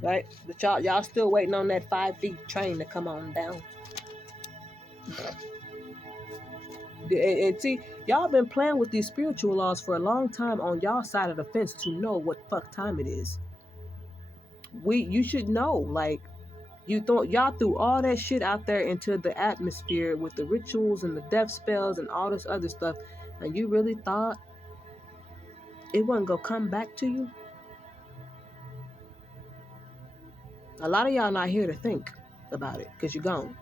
Right? But y'all still waiting on that 5D train to come on down. And see, y'all been playing with these spiritual laws for a long time on y'all side of the fence to know what fuck time it is. You should know, like, y'all threw all that shit out there into the atmosphere with the rituals and the death spells and all this other stuff, and you really thought it wasn't gonna come back to you? A lot of y'all not here to think about it because you're gone.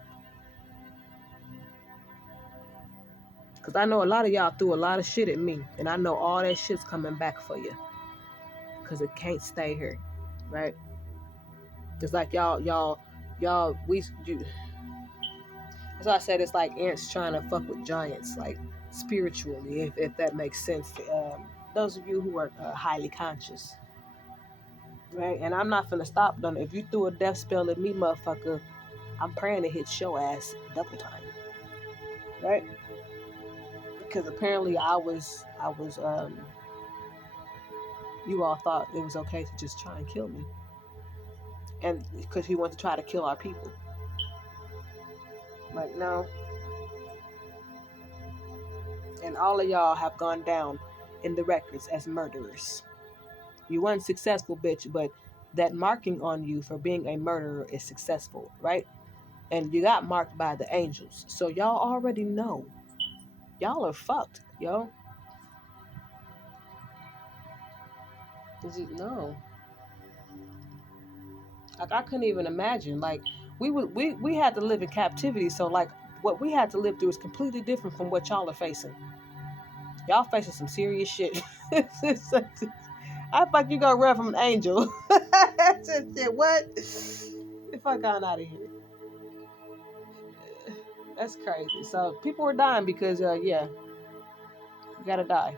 Because I know a lot of y'all threw a lot of shit at me, and I know all that shit's coming back for you because it can't stay here, right? It's like that's why I said it's like ants trying to fuck with giants, like spiritually, if that makes sense. Those of you who are highly conscious, right? And I'm not finna stop them. If you threw a death spell at me, motherfucker, I'm praying it hits your ass double time, right? Because apparently you all thought it was okay to just try and kill me, and because he wanted to try to kill our people. Like, no. And all of y'all have gone down in the records as murderers. You weren't successful, bitch, but that marking on you for being a murderer is successful, right? And you got marked by the angels. So y'all already know. Y'all are fucked, yo. No. Like, I couldn't even imagine. Like, we had to live in captivity, so like what we had to live through is completely different from what y'all are facing. Y'all facing some serious shit. I thought you gonna run from an angel. Shit, what? Get the fuck on out of here. That's crazy. So people were dying because, yeah, you gotta die.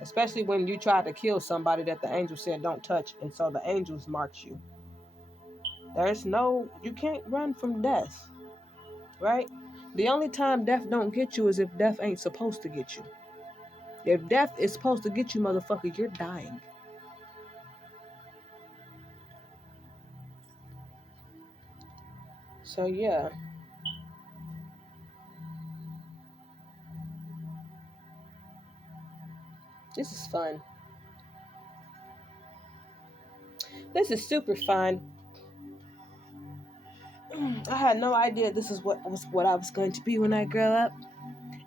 Especially when you tried to kill somebody that the angel said don't touch, and so the angels marked you. You can't run from death, right? The only time death don't get you is if death ain't supposed to get you. If death is supposed to get you, motherfucker, you're dying. So yeah. This is fun. This is super fun. I had no idea this is what I was going to be when I grow up.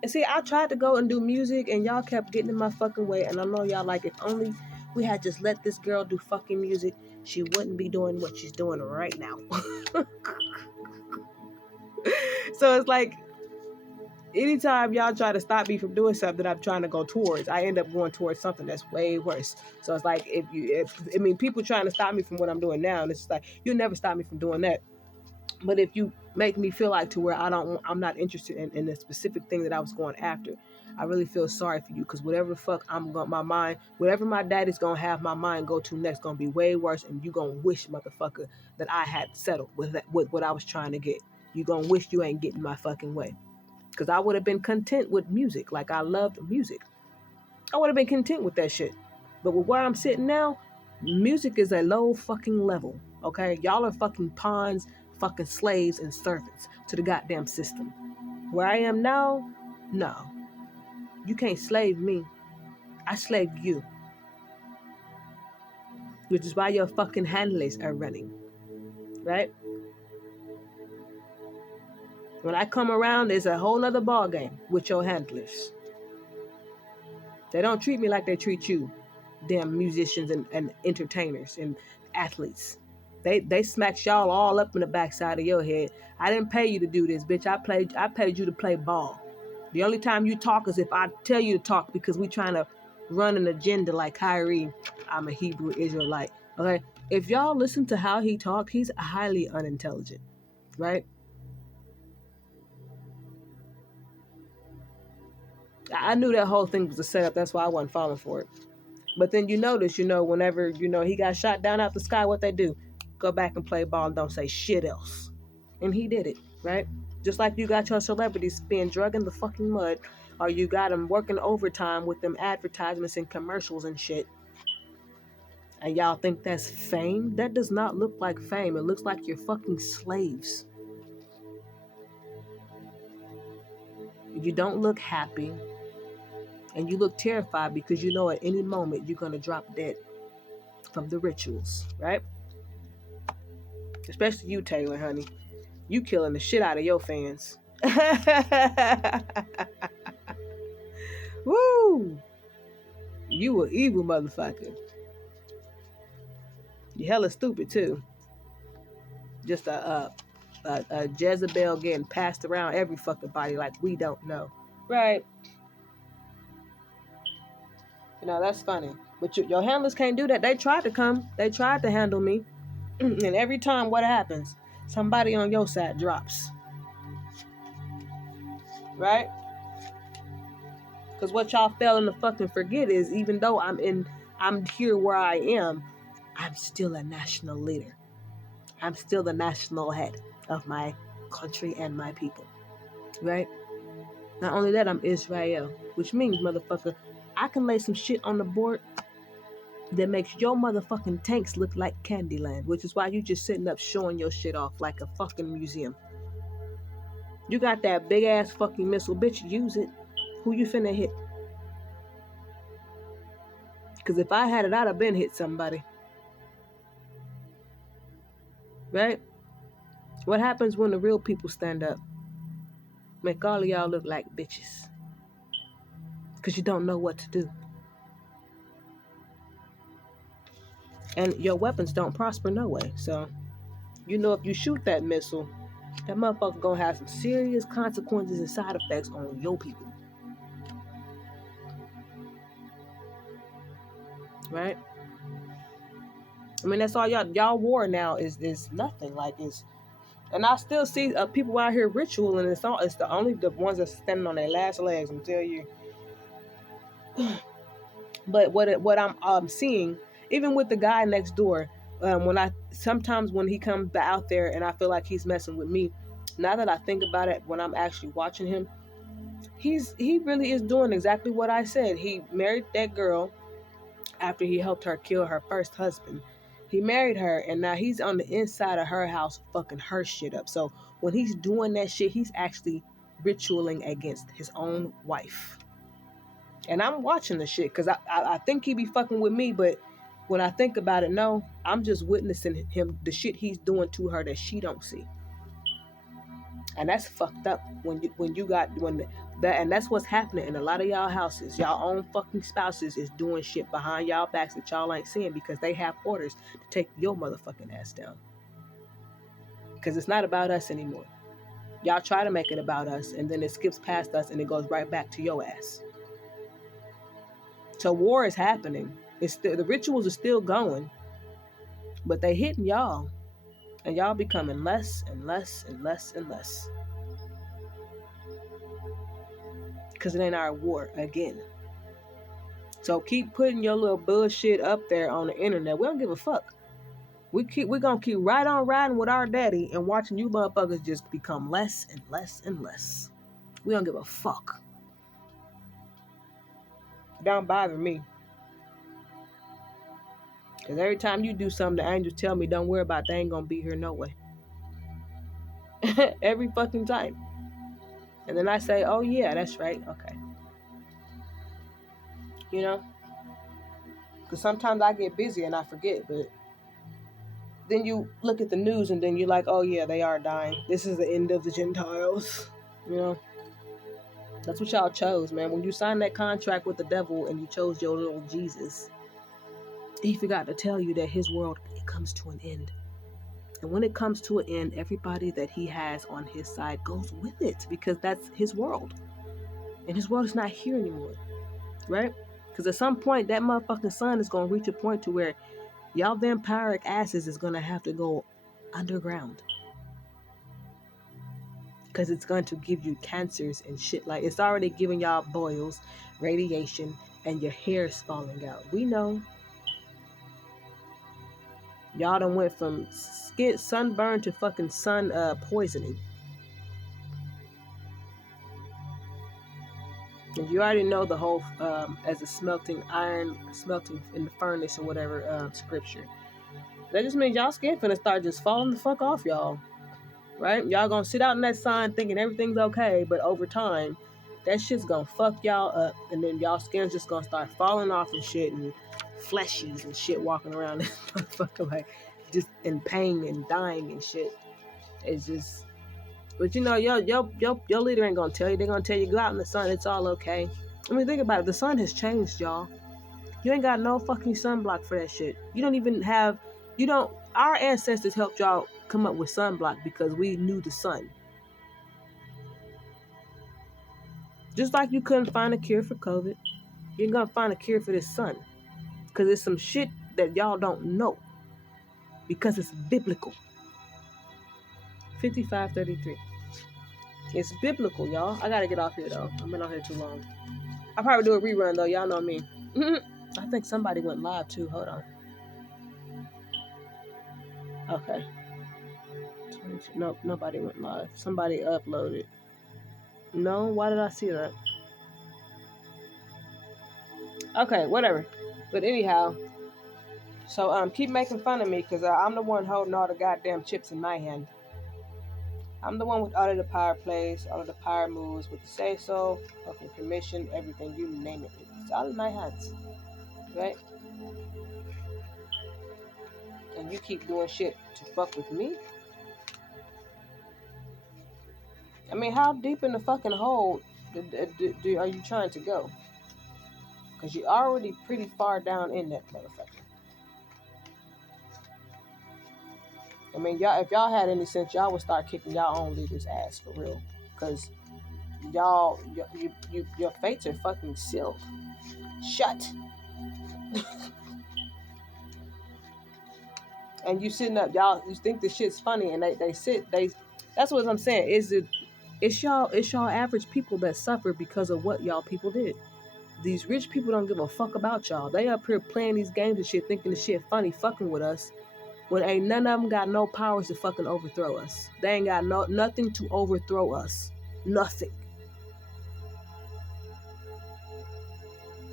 And see, I tried to go and do music, and y'all kept getting in my fucking way. And I know y'all like, if only we had just let this girl do fucking music, she wouldn't be doing what she's doing right now. So it's like, anytime y'all try to stop me from doing something that I'm trying to go towards, I end up going towards something that's way worse. So it's like, people trying to stop me from what I'm doing now, and it's just like, you'll never stop me from doing that. But if you make me feel like to where I'm not interested in the specific thing that I was going after, I really feel sorry for you, because whatever the fuck whatever my daddy's gonna have my mind go to next, gonna be way worse, and you gonna wish, motherfucker, that I had settled with what I was trying to get. You gonna wish you ain't getting my fucking way, because I would have been content with music. Like, I loved music. I would have been content with that shit. But with where I'm sitting now, music is a low fucking level. Okay, y'all are fucking pawns, fucking slaves and servants to the goddamn system. Where I am now, no. You can't slave me. I slave you. Which is why your fucking handlers are running. Right? When I come around, there's a whole other ball game with your handlers. They don't treat me like they treat you. Damn musicians and entertainers and athletes. They smack y'all all up in the backside of your head. I didn't pay you to do this, bitch. I paid you to play ball. The only time you talk is if I tell you to talk, because we trying to run an agenda like Kyrie. I'm a Hebrew Israelite. Okay? If y'all listen to how he talked, he's highly unintelligent. Right? I knew that whole thing was a setup. That's why I wasn't falling for it. But then you notice, whenever, he got shot down out the sky, what they do? Go back and play ball and don't say shit else. And he did it, right? Just like you got your celebrities being drug in the fucking mud, or you got them working overtime with them advertisements and commercials and shit. And y'all think that's fame? That does not look like fame. It looks like you're fucking slaves. You don't look happy. And you look terrified because you know at any moment you're going to drop dead from the rituals, right? Especially you, Taylor, honey. You killing the shit out of your fans. Woo! You an evil motherfucker. You hella stupid too. Just a Jezebel getting passed around every fucking body like we don't know, right? That's funny. But your handlers can't do that. They tried to come. They tried to handle me, and every time, what happens? Somebody on your side drops, right? Because what y'all failing to fucking forget is, even though I'm here where I am, I'm still a national leader. I'm still the national head of my country and my people, right? Not only that, I'm Israel, which means, motherfucker, I can lay some shit on the board that makes your motherfucking tanks look like Candyland, which is why you just sitting up showing your shit off like a fucking museum. You got that big ass fucking missile, bitch, use it. Who you finna hit? Because if I had it, I'd have been hit somebody. Right? What happens when the real people stand up? Make all of y'all look like bitches. Because you don't know what to do. And your weapons don't prosper no way. So, if you shoot that missile, that motherfucker gonna have some serious consequences and side effects on your people. Right? I mean, that's all y'all war now is nothing. Like, and I still see people out here ritual, and it's the only the ones that standing on their last legs. I'm tell you. But what I'm seeing, even with the guy next door, sometimes when he comes out there and I feel like he's messing with me, now that I think about it, when I'm actually watching him, he really is doing exactly what I said. He married that girl after he helped her kill her first husband. He married her, and now he's on the inside of her house fucking her shit up. So when he's doing that shit, he's actually ritualing against his own wife. And I'm watching the shit because I think he be fucking with me, but when I think about it, no, I'm just witnessing him, the shit he's doing to her that she don't see. And that's fucked up and that's what's happening in a lot of y'all houses. Y'all own fucking spouses is doing shit behind y'all backs that y'all ain't seeing because they have orders to take your motherfucking ass down. Because it's not about us anymore. Y'all try to make it about us, and then it skips past us and it goes right back to your ass. So war is happening. The rituals are still going, but they hitting y'all, and y'all becoming less and less and less and less. Because it ain't our war again. So keep putting your little bullshit up there on the internet. We don't give a fuck. We're gonna keep right on riding with our daddy and watching you motherfuckers just become less and less and less. We don't give a fuck. Don't bother me. Because every time you do something, the angels tell me, don't worry about it, they ain't gonna be here no way. Every fucking time. And then I say, oh yeah, that's right, okay. Because sometimes I get busy and I forget, but then you look at the news and then you're like, oh yeah, they are dying. This is the end of the Gentiles. That's what y'all chose, man. When you signed that contract with the devil and you chose your little Jesus, he forgot to tell you that his world, it comes to an end. And when it comes to an end, everybody that he has on his side goes with it because that's his world. And his world is not here anymore, right? Because at some point, that motherfucking sun is going to reach a point to where y'all vampiric asses is going to have to go underground. Because it's going to give you cancers and shit. Like, it's already giving y'all boils, radiation, and your hair's falling out. We know. Y'all done went from skin sunburn to fucking sun poisoning. And you already know the whole as a smelting iron, smelting in the furnace or whatever scripture. That just means y'all skin finna start just falling the fuck off, y'all. Right? Y'all gonna sit out in that sun thinking everything's okay, but over time, that shit's gonna fuck y'all up, and then y'all skin's just gonna start falling off and shit, and fleshies and shit walking around this motherfucker like just in pain and dying and shit. It's just, but you know, your leader ain't gonna tell you. They're gonna tell you go out in the sun. It's all okay. I mean, think about it. The sun has changed, y'all. You ain't got no fucking sunblock for that shit. You don't even have. You don't. Our ancestors helped y'all come up with sunblock because we knew the sun. Just like you couldn't find a cure for COVID, you ain't gonna find a cure for this sun. Because it's some shit that y'all don't know. Because it's biblical. 55:33. It's biblical, y'all. I gotta get off here though. I've been on here too long. I'll probably do a rerun though. Y'all know me. I think somebody went live too. Hold on. Okay. Nope, nobody went live. Somebody uploaded. No, why did I see that? Okay, whatever. But anyhow, so keep making fun of me because I'm the one holding all the goddamn chips in my hand. I'm the one with all of the power plays, all of the power moves, with the say so, fucking permission, everything, you name it. It's all in my hands. Right? And you keep doing shit to fuck with me? I mean, how deep in the fucking hole are you trying to go? Because you're already pretty far down in that motherfucker. I mean, y'all, if y'all had any sense, y'all would start kicking y'all own leaders' ass for real. Because y'all, your fates are fucking sealed. Shut. And you sitting up, y'all, you think this shit's funny, and that's what I'm saying. It's y'all average people that suffer because of what y'all people did. These rich people don't give a fuck about y'all. They up here playing these games and shit, thinking the shit funny, fucking with us, when ain't none of them got no powers to fucking overthrow us. They ain't got nothing to overthrow us. Nothing.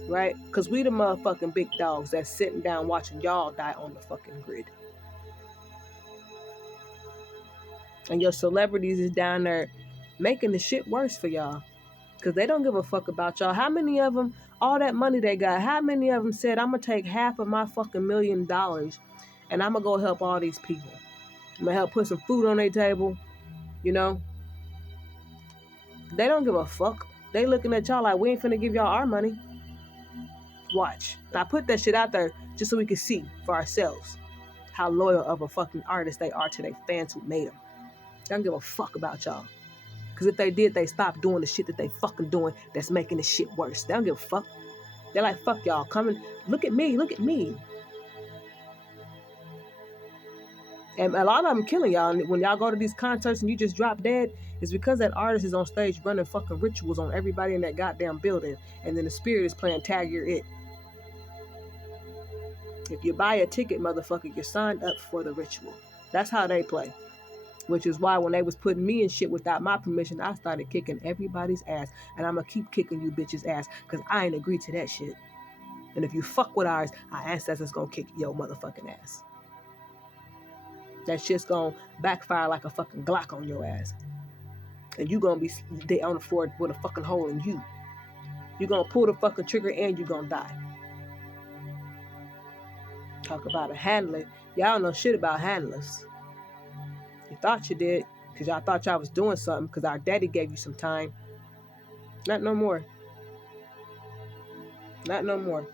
Right? Because we the motherfucking big dogs that's sitting down watching y'all die on the fucking grid. And your celebrities is down there making the shit worse for y'all. Because they don't give a fuck about y'all. How many of them, all that money they got, how many of them said, I'm going to take half of my fucking $1 million and I'm going to go help all these people. I'm going to help put some food on their table, you know? They don't give a fuck. They looking at y'all like, we ain't finna give y'all our money. Watch. And I put that shit out there just so we can see for ourselves how loyal of a fucking artist they are to their fans who made them. They don't give a fuck about y'all. Because if they did, they stop doing the shit that they fucking doing that's making the shit worse. They don't give a fuck. They're like, fuck y'all. Come and look at me. Look at me. And a lot of them killing y'all. And when y'all go to these concerts and you just drop dead, it's because that artist is on stage running fucking rituals on everybody in that goddamn building. And then the spirit is playing tag you're it. If you buy a ticket, motherfucker, you're signed up for the ritual. That's how they play. Which is why when they was putting me in shit without my permission, I started kicking everybody's ass. And I'm going to keep kicking you bitches' ass because I ain't agree to that shit. And if you fuck with ours, our ancestors going to kick your motherfucking ass. That shit's going to backfire like a fucking Glock on your ass. And you going to be dead on the floor with a fucking hole in you. You're going to pull the fucking trigger and you're going to die. Talk about a handler. Y'all don't know shit about handlers. You thought you did because y'all thought y'all was doing something because our daddy gave you some time. Not no more. Not no more.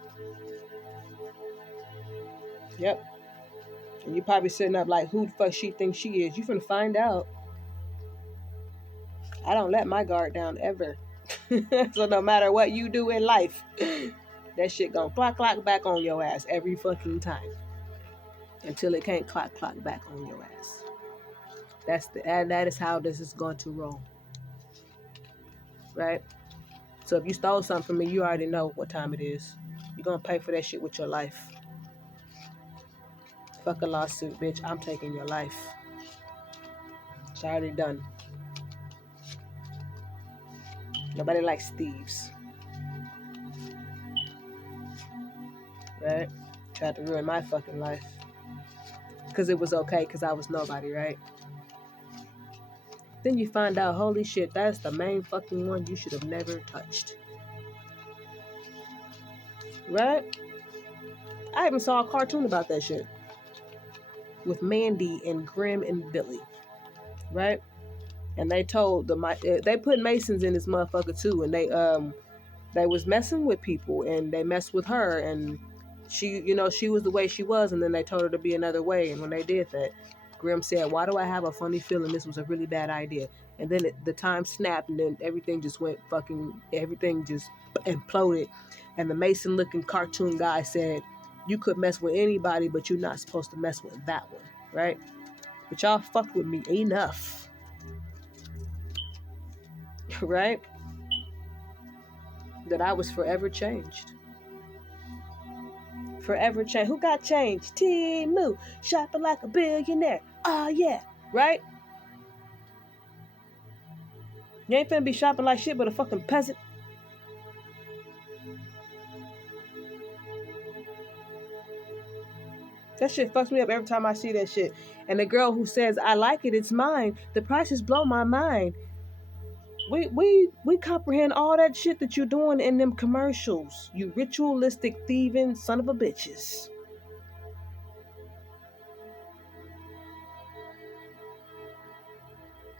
Yep. And you probably sitting up like, who the fuck she thinks she is? You finna find out. I don't let my guard down ever. So no matter what you do in life, that shit gonna clock back on your ass every fucking time. Until it can't clock back on your ass. And that is how this is going to roll. Right? So if you stole something from me, you already know what time it is. You're gonna pay for that shit with your life. Fuck a lawsuit, bitch. I'm taking your life. It's already done. Nobody likes thieves. Right? Tried to ruin my fucking life. Because it was okay, because I was nobody, right? Then you find out, holy shit, that's the main fucking one you should have never touched. Right? I even saw a cartoon about that shit. With Mandy and Grim and Billy. Right? And they told they put Masons in this motherfucker too, and they was messing with people, and they messed with her, and she was the way she was, and then they told her to be another way, and when they did that, Grim said, "Why do I have a funny feeling this was a really bad idea?" And then the time snapped, and then everything just everything just imploded, and the Mason-looking cartoon guy said, "You could mess with anybody, but you're not supposed to mess with that one, right? But y'all fucked with me enough." Right? That I was forever changed. Forever changed. Who got changed? Timu. Shopping like a billionaire. Oh, yeah. Right? You ain't finna be shopping like shit but a fucking peasant. That shit fucks me up every time I see that shit. And the girl who says, "I like it, it's mine. The prices blow my mind." We comprehend all that shit that you're doing in them commercials. You ritualistic thieving son of a bitches.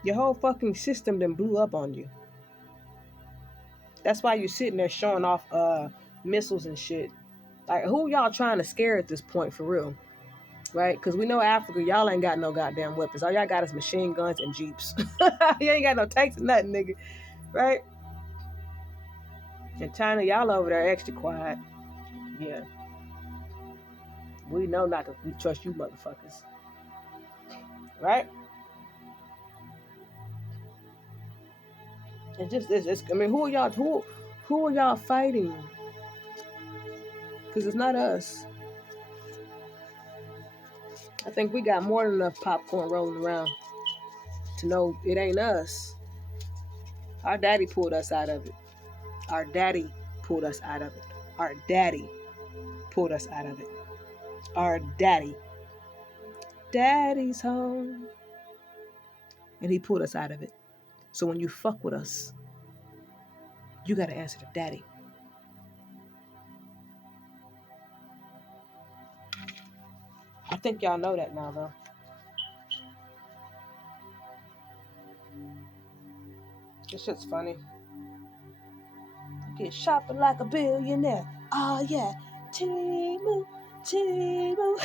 Your whole fucking system then blew up on you. That's why you're sitting there showing off missiles and shit. Like, who y'all trying to scare at this point, for real? Right? Because we know Africa, y'all ain't got no goddamn weapons. All y'all got is machine guns and jeeps. You ain't got no tanks or nothing, nigga. Right? In China, y'all over there extra quiet. Yeah. We know not to trust you motherfuckers. Right? I mean, who are y'all fighting? Because it's not us. I think we got more than enough popcorn rolling around to know it ain't us. Our daddy pulled us out of it. Our daddy pulled us out of it. Our daddy pulled us out of it. Our daddy. Daddy's home. And he pulled us out of it. So when you fuck with us, you gotta answer to daddy. I think y'all know that now, though. This shit's funny. Get shopping like a billionaire. Oh, yeah. Timu. Timu.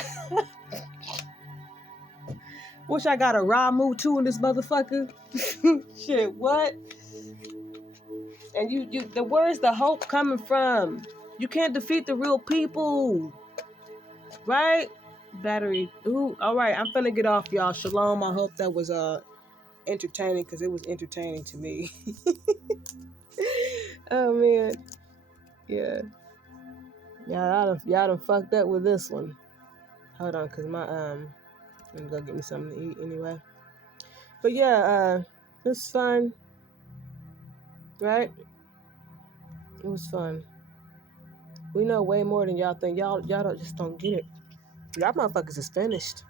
Wish I got a Ramu too in this motherfucker. Shit, what? And where's the hope coming from? You can't defeat the real people. Right? Battery. Ooh, all right. I'm finna get off, y'all. Shalom. I hope that was entertaining, because it was entertaining to me. Oh man. Yeah. Yeah, y'all done fucked up with this one. Hold on, cause I'm gonna go get me something to eat anyway. But yeah, it was fun. Right? It was fun. We know way more than y'all think. Y'all don't get it. Y'all motherfuckers is finished.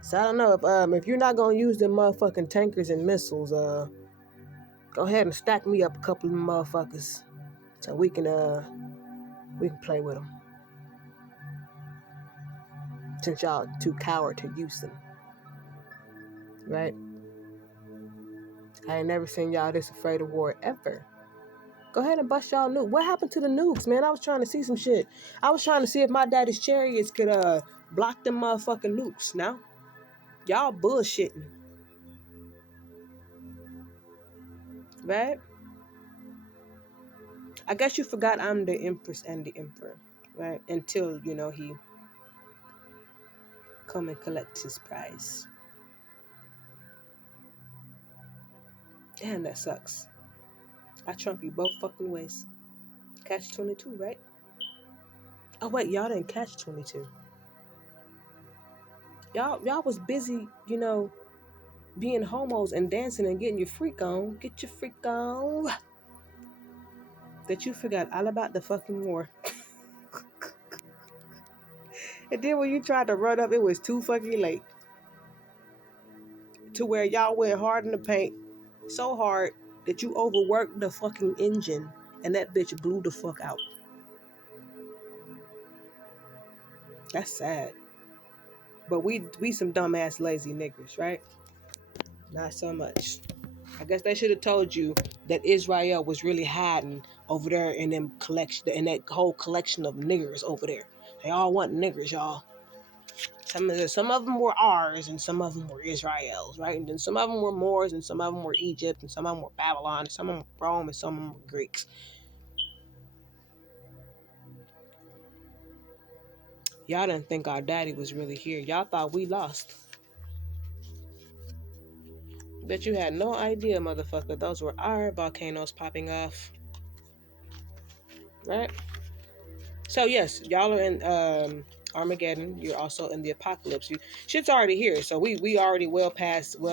So I don't know if you're not gonna use them motherfucking tankers and missiles, go ahead and stack me up a couple of them motherfuckers so we can play with them. Since y'all too coward to use them, right? I ain't never seen y'all this afraid of war ever. Go ahead and bust y'all nuke. What happened to the nukes, man? I was trying to see some shit. I was trying to see if my daddy's chariots could block them motherfucking nukes. Now, y'all bullshitting, right? I guess you forgot I'm the Empress and the Emperor, right? Until he come and collect his prize. Damn, that sucks. I trump you both fucking ways. Catch 22, right? Oh wait, y'all didn't catch 22. Y'all was busy, being homos and dancing and getting your freak on. Get your freak on. That you forgot all about the fucking war. And then when you tried to run up, it was too fucking late. To where y'all went hard in the paint, so hard that you overworked the fucking engine and that bitch blew the fuck out. That's sad. But we some dumbass lazy niggas, right? Not so much. I guess they should have told you that Israel was really hiding over there in that whole collection of niggers over there. They all want niggers, y'all. Some of them were ours, and some of them were Israel's, right? And then some of them were Moors, and some of them were Egypt, and some of them were Babylon, and some of them were Rome, and some of them were Greeks. Y'all didn't think our daddy was really here. Y'all thought we lost. Bet you had no idea, motherfucker. Those were our volcanoes popping off. Right? So yes, y'all are in Armageddon. You're also in the apocalypse. Shit's already here. So we already well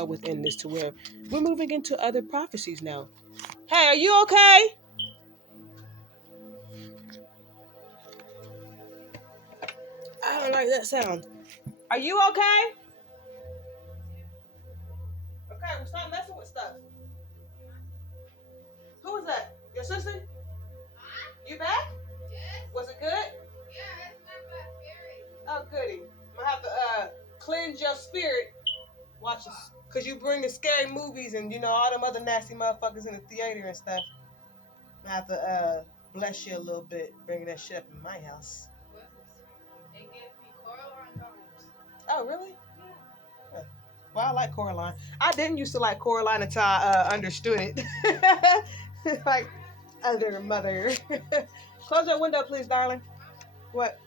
within this to where we're moving into other prophecies now. Hey, are you okay? I don't like that sound. Are you okay? Okay, well stop messing with stuff. Who was that? Your sister? You back? Yes. Was it good? Yeah, it's not that scary. Oh, goody. I'm gonna have to cleanse your spirit. Watch this. Cause you bring the scary movies and all them other nasty motherfuckers in the theater and stuff. I have to bless you a little bit, bringing that shit up in my house. They gave me Coraline vibes. Oh, really? Yeah. Well, I like Coraline. I didn't used to like Coraline until I understood it. Like, other mother. Close your window, please, darling. What?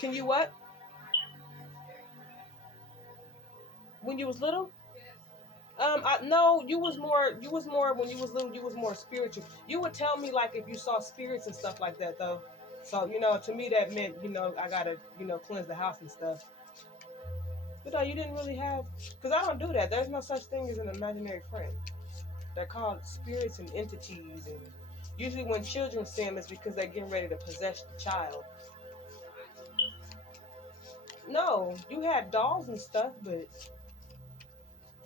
Can you what? When you was little? No, you was more when you was little, you was more spiritual. You would tell me like if you saw spirits and stuff like that though. So, to me that meant, I gotta, cleanse the house and stuff. But no, you didn't really have, because I don't do that. There's no such thing as an imaginary friend. They're called spirits and entities, and usually when children see them, it's because they're getting ready to possess the child. No, you had dolls and stuff, but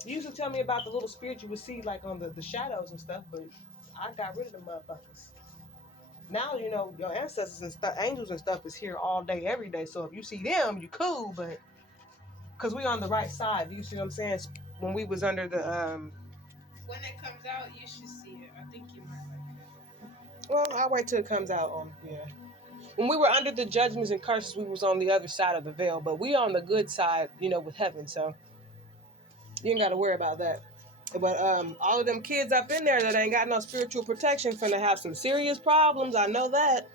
you used to tell me about the little spirit you would see like on the shadows and stuff, but I got rid of them motherfuckers. Now, your ancestors and stuff, angels and stuff is here all day, every day. So if you see them, you cool, but because we on the right side, you see what I'm saying? When we was under the When it comes out, you should see it. I think you might like it. Well, I'll wait till it comes out. Yeah. When we were under the judgments and curses, we was on the other side of the veil, but we on the good side, with heaven. So you ain't got to worry about that. But all of them kids up in there that ain't got no spiritual protection finna have some serious problems. I know that.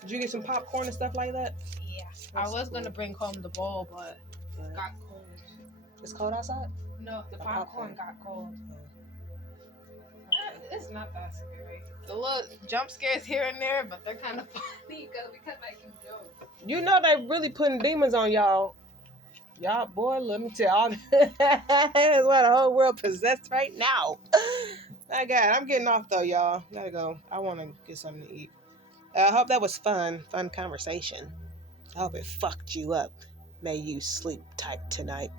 Did you get some popcorn and stuff like that? Yeah. I was gonna bring home the bowl, but it got cold. It's cold outside? No, the popcorn got cold. Okay. It's not that scary. The little jump scares here and there, but they're kind of funny because I can joke. They really putting demons on y'all. Y'all, boy, let me tell you. That's why the whole world possessed right now. My God, I'm getting off though, y'all. Gotta go. I want to get something to eat. I hope that was fun conversation. I hope it fucked you up. May you sleep tight tonight.